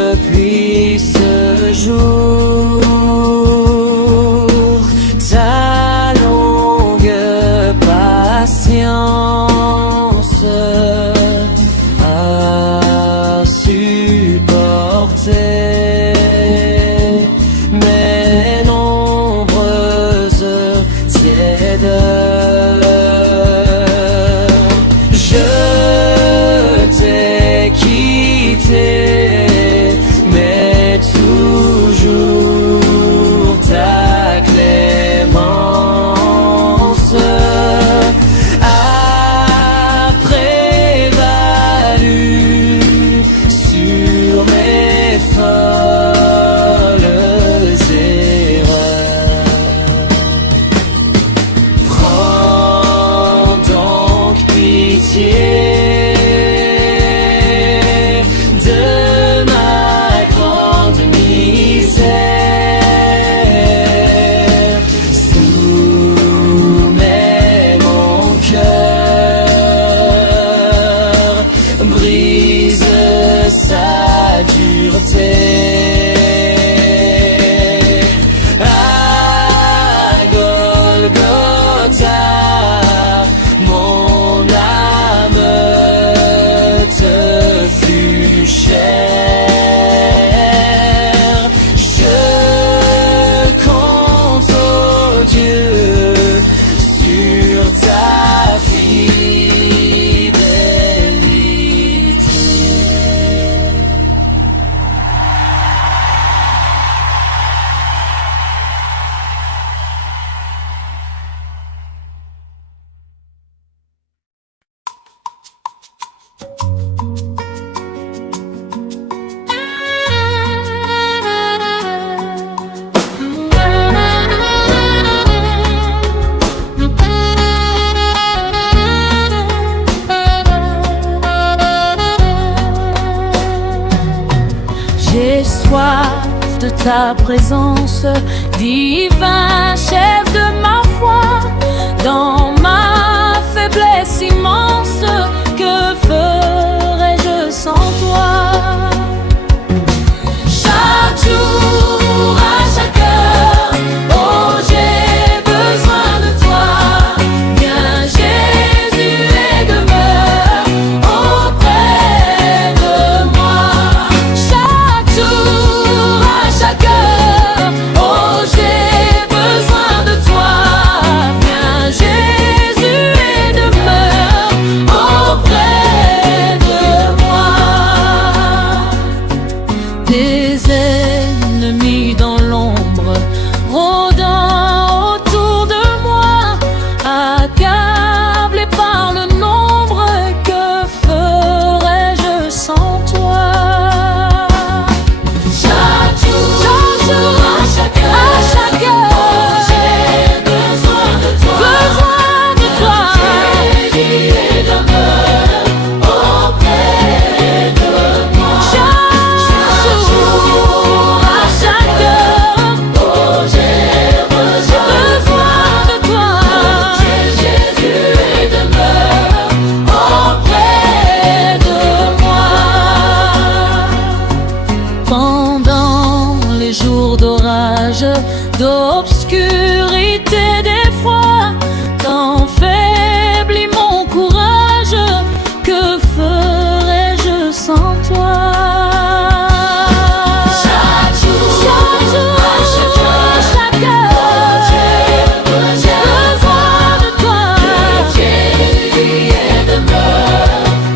Depuis ce jour, ta longue patience a supporté mes nombreuses tièdeurs. Je t'ai quitté, mais toujours ta J'ai soif de ta présence, divin chef de ma foi. Dans ma faiblesse immense, que ferais-je sans toi? Chaque jour, à chaque heure, oh j'ai besoin de toi. Viens Jésus et demeure auprès de moi. Chaque jour, à chaque heure, oh j'ai besoin de toi. Viens Jésus et demeure auprès de moi. Des ennemis dans l'ombre, rôdant autour de moi, accablés par le nombre, que ferais-je sans toi? Chaque jour, à chaque heure, j'ai besoin de toi. Jésus et demeure auprès de moi. Chaque jour, à chaque heure, oh j'ai besoin de toi. Jésus et demeure auprès de moi. Pendant les jours d'orage, d'obscurité, d'effroi, quand faiblit mon courage, que ferais-je sans toi? Chaque jour, à chaque heure, j'ai besoin de toi. Jésus et demeure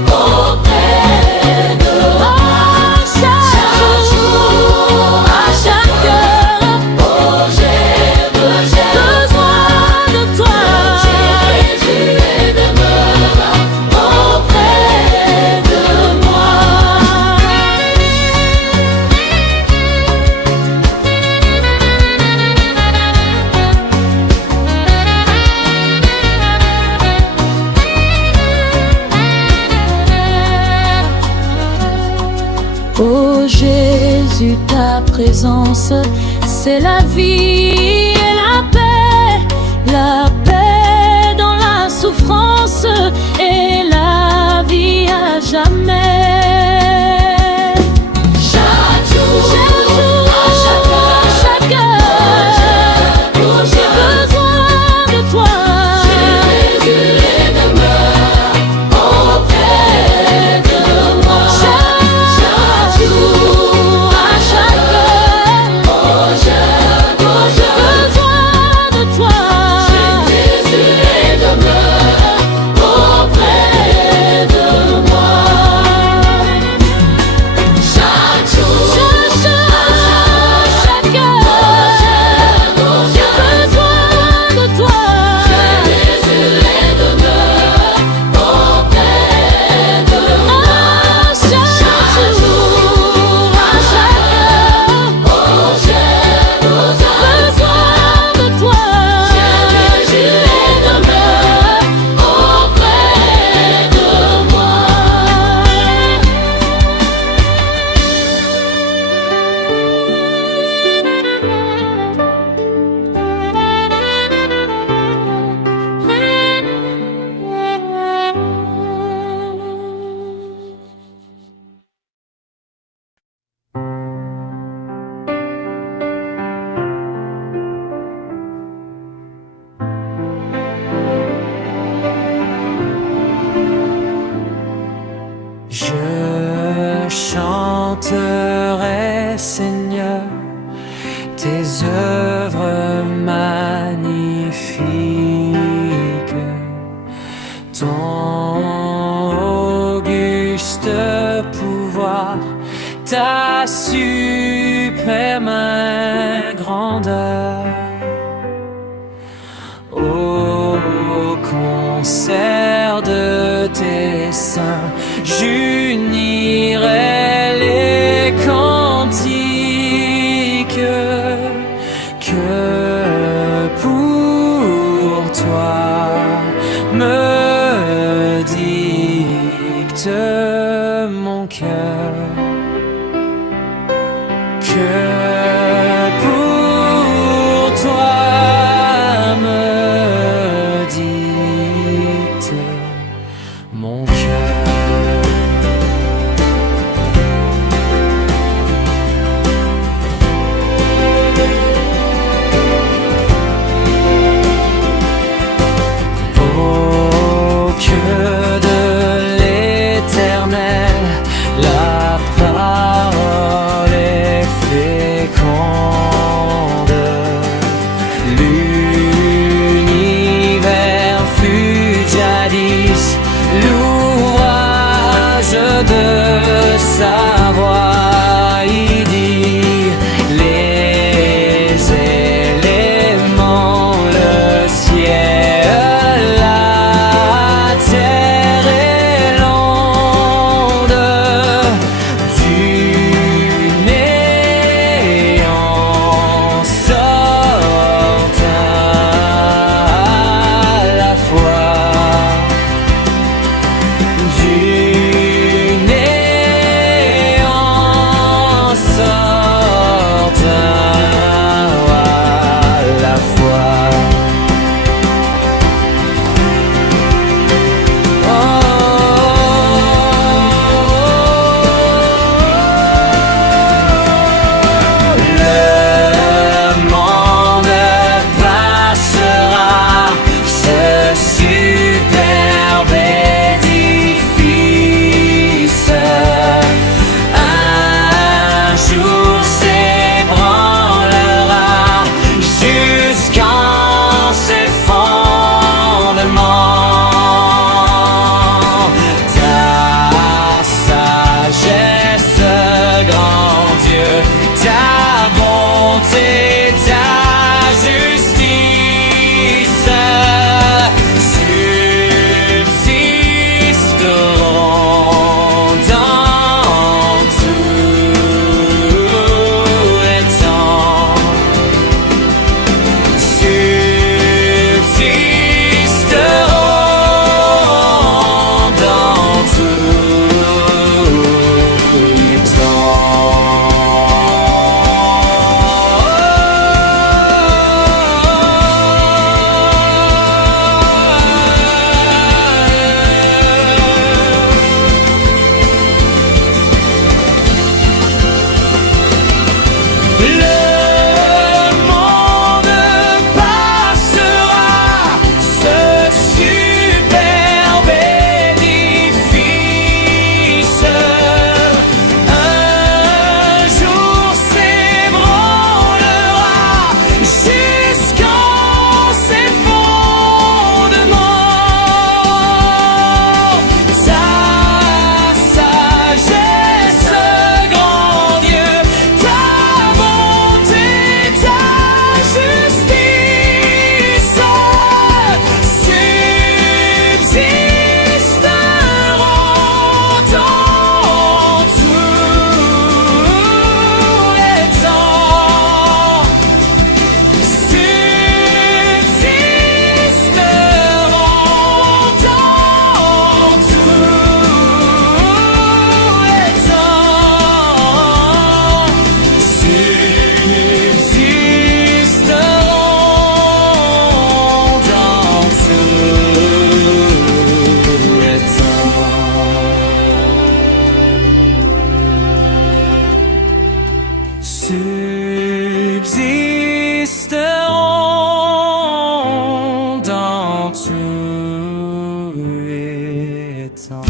auprès de moi. Chaque jour, à chaque heure, oh j'ai besoin de toi. Jésus et demeure auprès de moi. Oh Jésus, ta présence, c'est la vie et la paix dans la souffrance et la vie à jamais. Chaque jour, à chaque heure, oh, j'ai besoin de toi. Jésus et demeure auprès de moi. Chaque jour, à chaque heure, oh j'ai besoin de toi. Jésus et demeure auprès de moi. Chaque jour, à chaque heure, oh j'ai besoin de toi. Jésus et demeure auprès de moi. Chaque jour, à chaque heure, oh j'ai besoin de toi. Jésus et demeure auprès de moi. Je chanterai, Seigneur, tes œuvres magnifiques, ton auguste pouvoir, ta suprême grandeur. Au concert de tes saints, j'unirai les cantiques que pour toi me dicte mon cœur. que pour toi me dicte mon cœur. Oh, que de l'Éternel la parole est féconde. L'univers fut jadis l'ouvrage de sa voix. Il dit les éléments, le ciel, la terre et l'onde, du néant sortent à la fois. Du néant sortent à la fois. Le monde passera, ce superbe édifice. Un jour s'ébranlera jusqu'en ses fondements. Ta sagesse, grand Dieu, ta bonté, ta justice subsisteront dans tous les temps. Subsisteront dans tous les Le monde passera, ce superbe édifice. Un jour s'ébranlera jusqu'en ses fondements. Ta sagesse, grand Dieu, ta bonté, ta justice subsisteront dans tous les temps. Subsisteront dans tous les temps. Subsisteront dans tous les temps. Subsisteront dans tous les temps.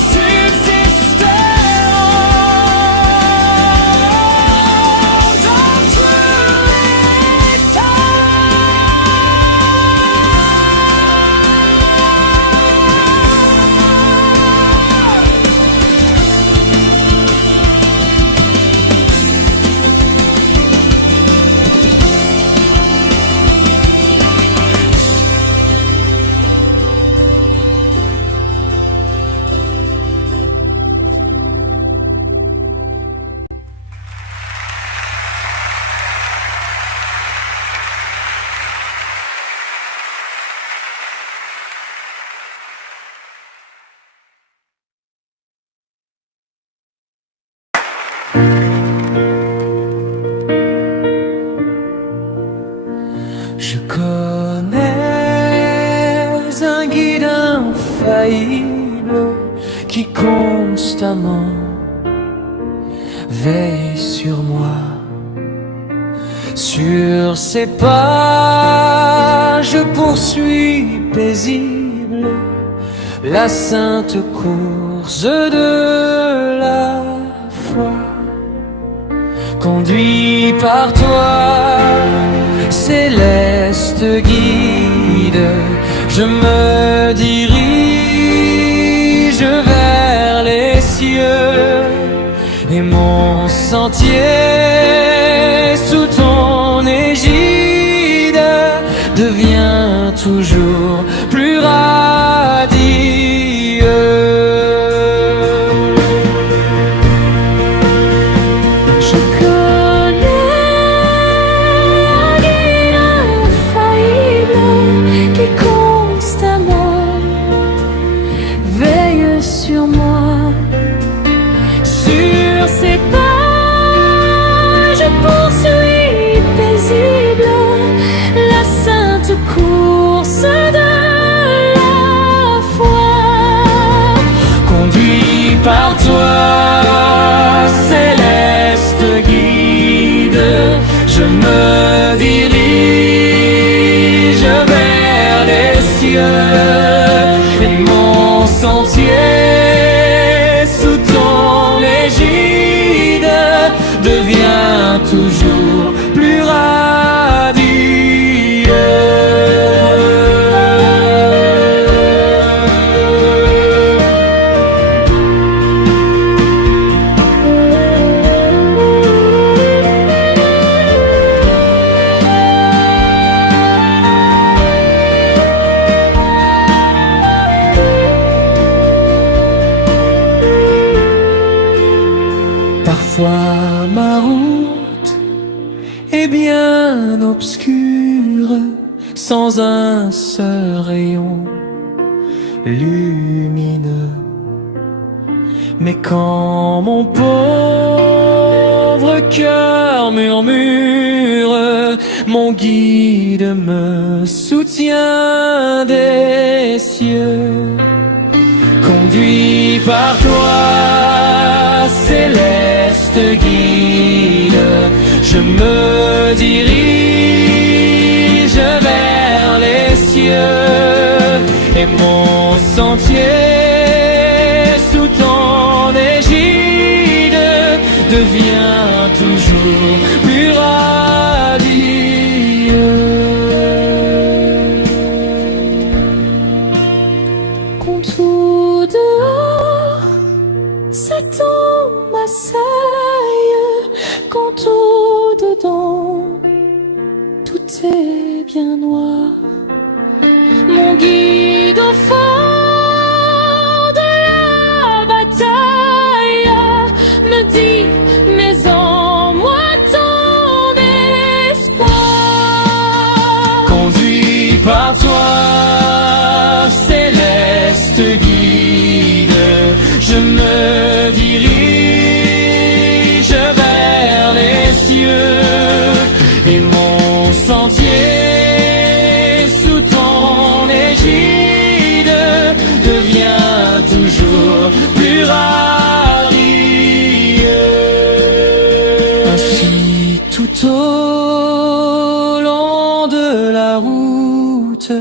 Subsisteront constamment veille sur moi. Sur ces pas, je poursuis paisible la sainte course de la foi. Conduit par toi, céleste guide, je me dirige vers les cieux, et mon sentier sous ton égide devient toujours plus radieux. Je connais un guide infaillible qui constamment veille sur moi. Sur ses pas, je poursuis paisible la sainte course de la foi. Conduit par toi, céleste guide, je me dirige vers les cieux, et mon sentier sous ton égide devient toujours plus Parfois ma route est bien obscure, sans un seul rayon lumineux. Mais quand mon pauvre cœur murmure, mon guide me soutient des cieux. Conduit par toi, céleste guide, je me dirige vers les cieux, et mon sentier sous ton égide devient toujours plus radieux. Quand tout dehors Satan m'assaille, quand tout dedans tout est bien noir, mon guide au fond de la bataille me dit: mets en moi ton espoir. Conduit par toi, céleste guide, je me dirige vers les cieux, et mon sentier sous ton égide devient toujours plus radieux. Ainsi tout au long de la route,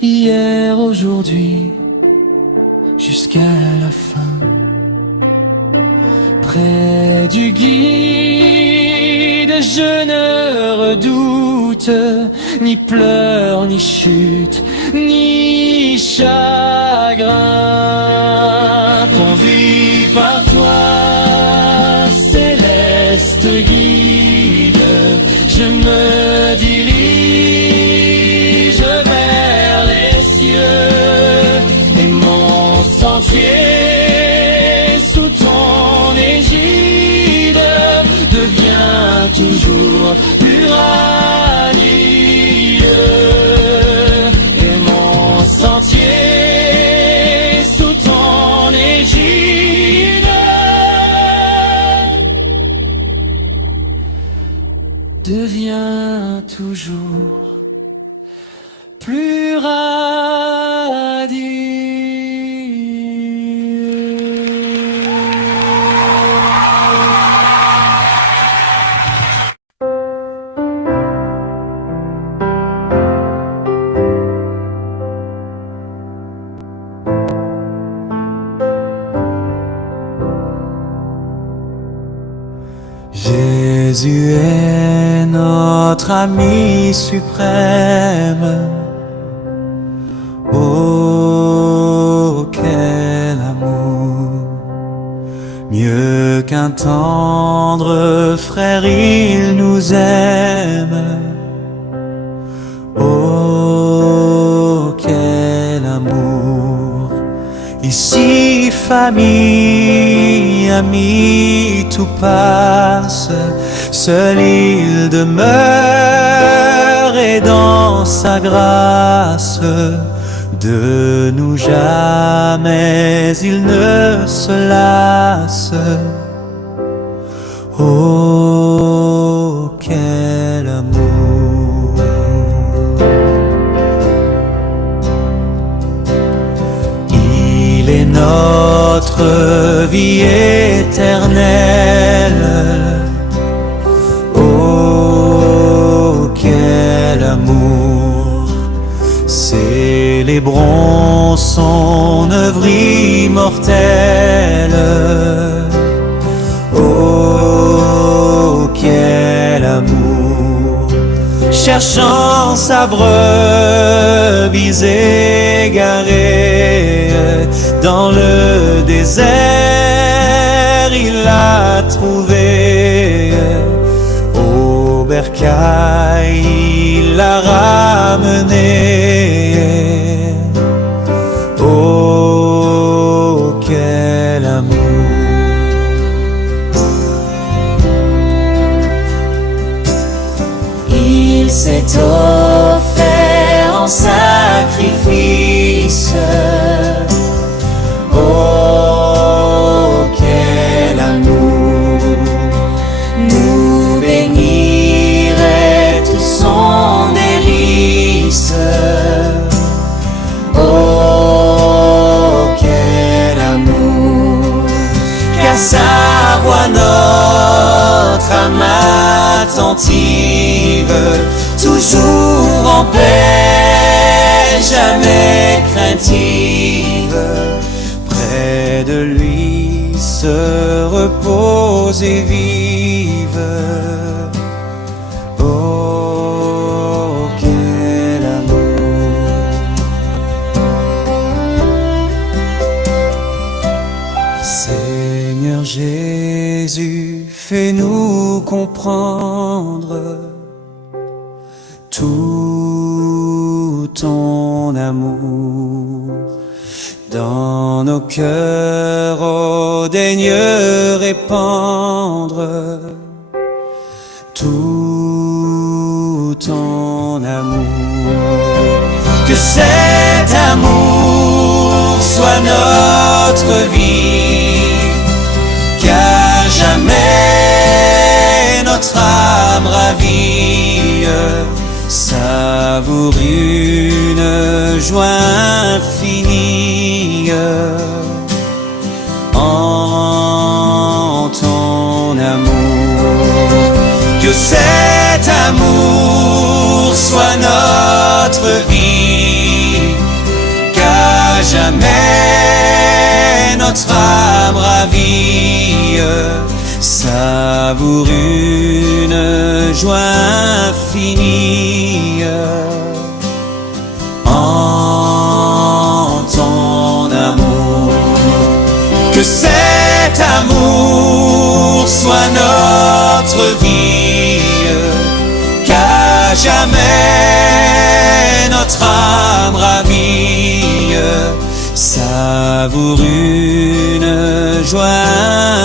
hier, aujourd'hui, jusqu'à la fin, près du guide, je ne redoute ni pleurs, ni chute, ni chagrin. Conduit par toi, céleste guide, je me dirige vers les cieux, et mon sentier sous ton égide devient toujours plus radieux, et mon sentier sous ton égide devient toujours plus radieux. Jésus est notre ami suprême. Oh, quel amour! Mieux qu'un tendre frère, il nous aime. Oh, quel amour! Ici, famille, amis, tout passe. Seul il demeure et dans sa grâce, de nous jamais il ne se lasse. Oh, quel amour! Il est notre vie éternelle. Oh, quel amour! Célébrons son œuvre immortelle. Oh, quel amour! Cherchant sa brebis égarée dans le désert, il l'a trouvée. Au bercail, il l'a ramenée. Oh, quel amour! Il s'est offert en sacrifice. Oh, quel amour! Nous bénirait tout son délice. Oh, quel amour! Qu'à sa voix notre âme attentive, toujours en paix, jamais craintive, Près de lui se repose et vive. Oh, quel amour! Seigneur Jésus, fais-nous comprendre tout ton amour. Dans nos cœurs, oh, daigne répandre tout ton amour. Que cet amour soit notre vie, qu'à jamais notre âme ravie savoure une joie infinie en ton amour. Que cet amour soit notre vie, qu'à jamais notre âme ravie savoure une joie infinie en ton amour. Que cet amour soit notre vie, qu'à jamais notre âme ravie savoure une joie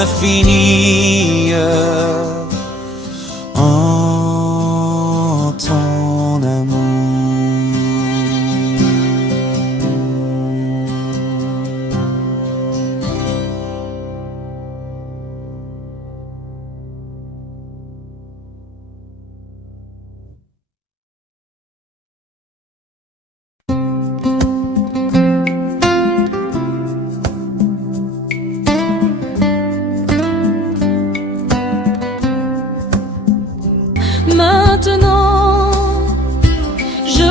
infinie en ton amour. Maintenant, je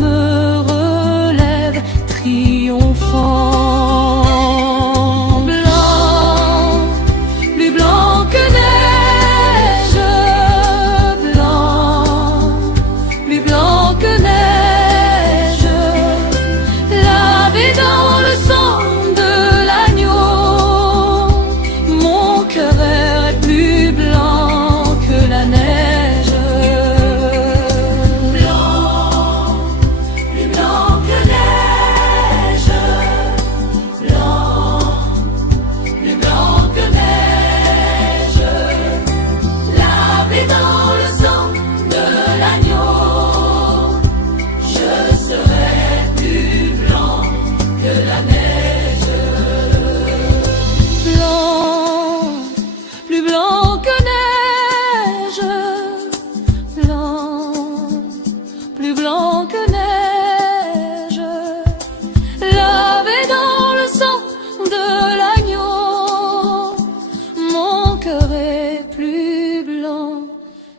me relève triomphant, blanc, plus blanc que neige.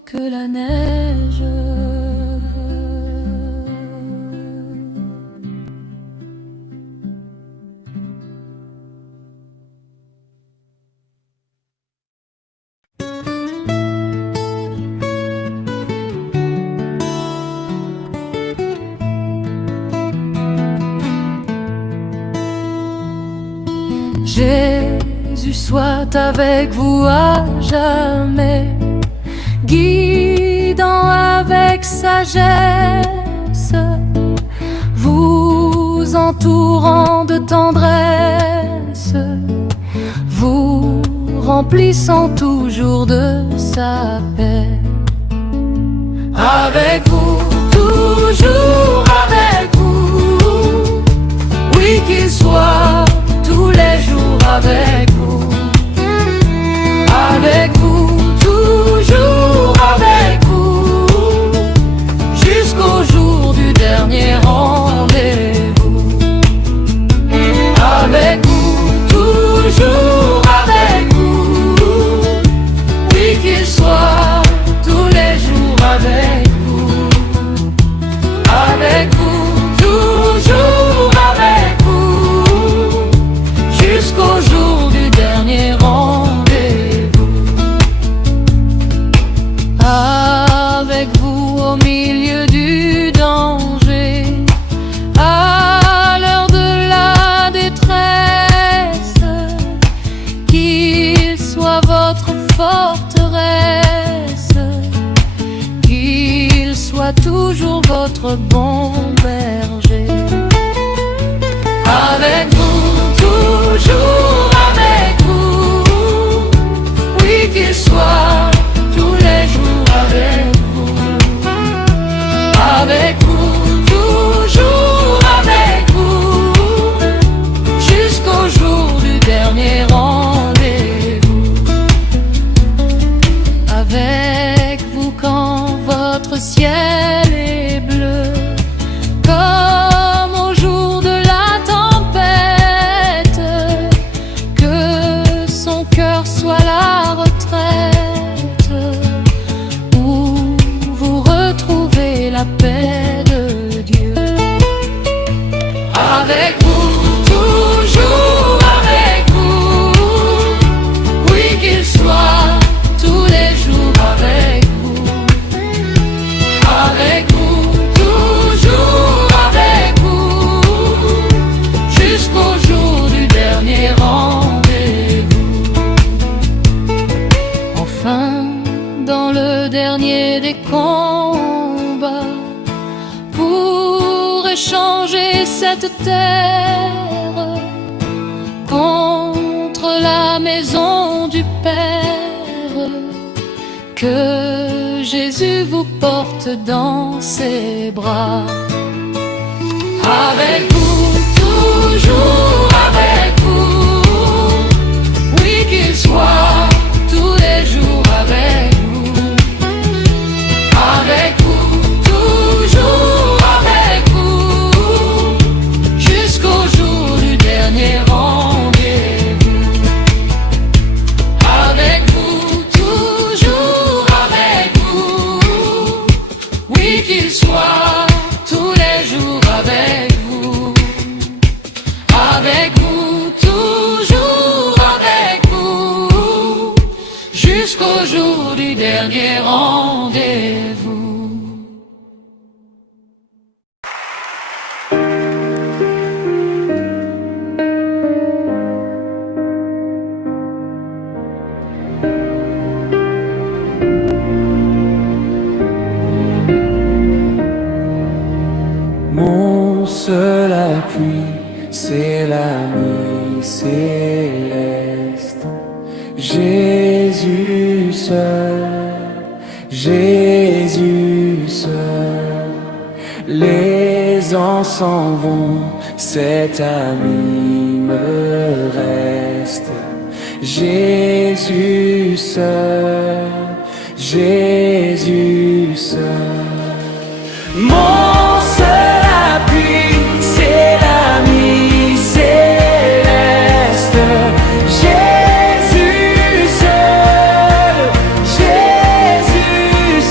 que la neige. Jésus soit avec vous à jamais, guidant avec sagesse, vous entourant de tendresse, vous remplissant toujours de sa paix. Avec vous, toujours avec vous, oui qu'il soit tous les jours avec vous. Avec vous, toujours avec vous, jusqu'au jour du dernier rendez-vous. Avec vous, toujours avec vous, oui qu'il soit tous les jours avec vous. Avec vous, toujours avec vous, jusqu'au jour du dernier rendez-vous. Avec vous au milieu du danger, à l'heure de la détresse, qu'il soit votre forteresse, qu'il soit toujours votre bon berger. Avec vous, toujours avec vous, oui qu'il soit tous les jours avec vous. Avec vous, toujours avec vous, jusqu'au jour du dernier rendez-vous. Avec vous quand votre ciel est bleu, comme au jour de la tempête, que son cœur soit la retraite, où vous retrouvez la paix de Dieu. Avec vous, toujours avec vous, oui qu'il soit tous les jours avec vous. Avec vous, toujours avec vous, jusqu'au jour du dernier rendez-vous. Enfin, dans le dernier des combats, pour échanger cette terre contre la maison du Père, que Jésus vous porte dans ses bras. Avec vous, toujours avec vous, oui qu'il soit tous les jours avec vous. Avec vous, toujours avec vous, jusqu'au jour du dernier rendez-vous. Avec vous, toujours avec vous, oui qu'il soit tous les jours avec vous. Avec vous, toujours avec vous, jusqu'au jour du dernier rendez-vous. Mon seul appui, c'est l'ami céleste. Jésus seul, Jésus seul. Les ans s'en vont, cet ami me reste. Jésus seul, Jésus seul. Mon seul appui, c'est l'ami céleste. Jésus seul, Jésus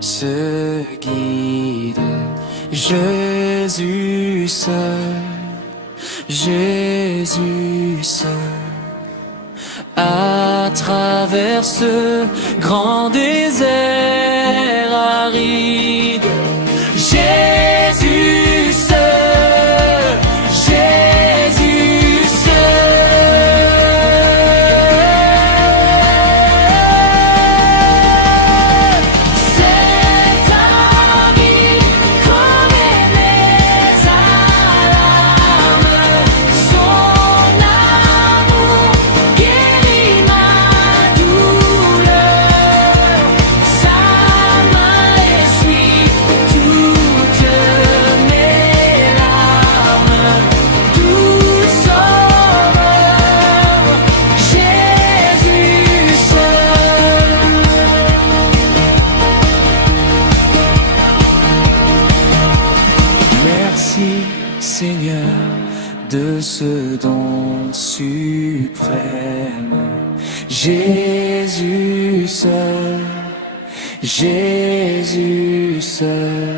se guide. Jésus seul, Jésus seul, à travers ce grand désert aride. Jésus seul, Jésus seul. Cet ami connaît mes alarmes, son amour guérit ma douleur, sa main essuie toutes mes larmes, doux sauveur, Jésus seul. Merci Seigneur de ce don suprême. Jésus seul, Jésus seul.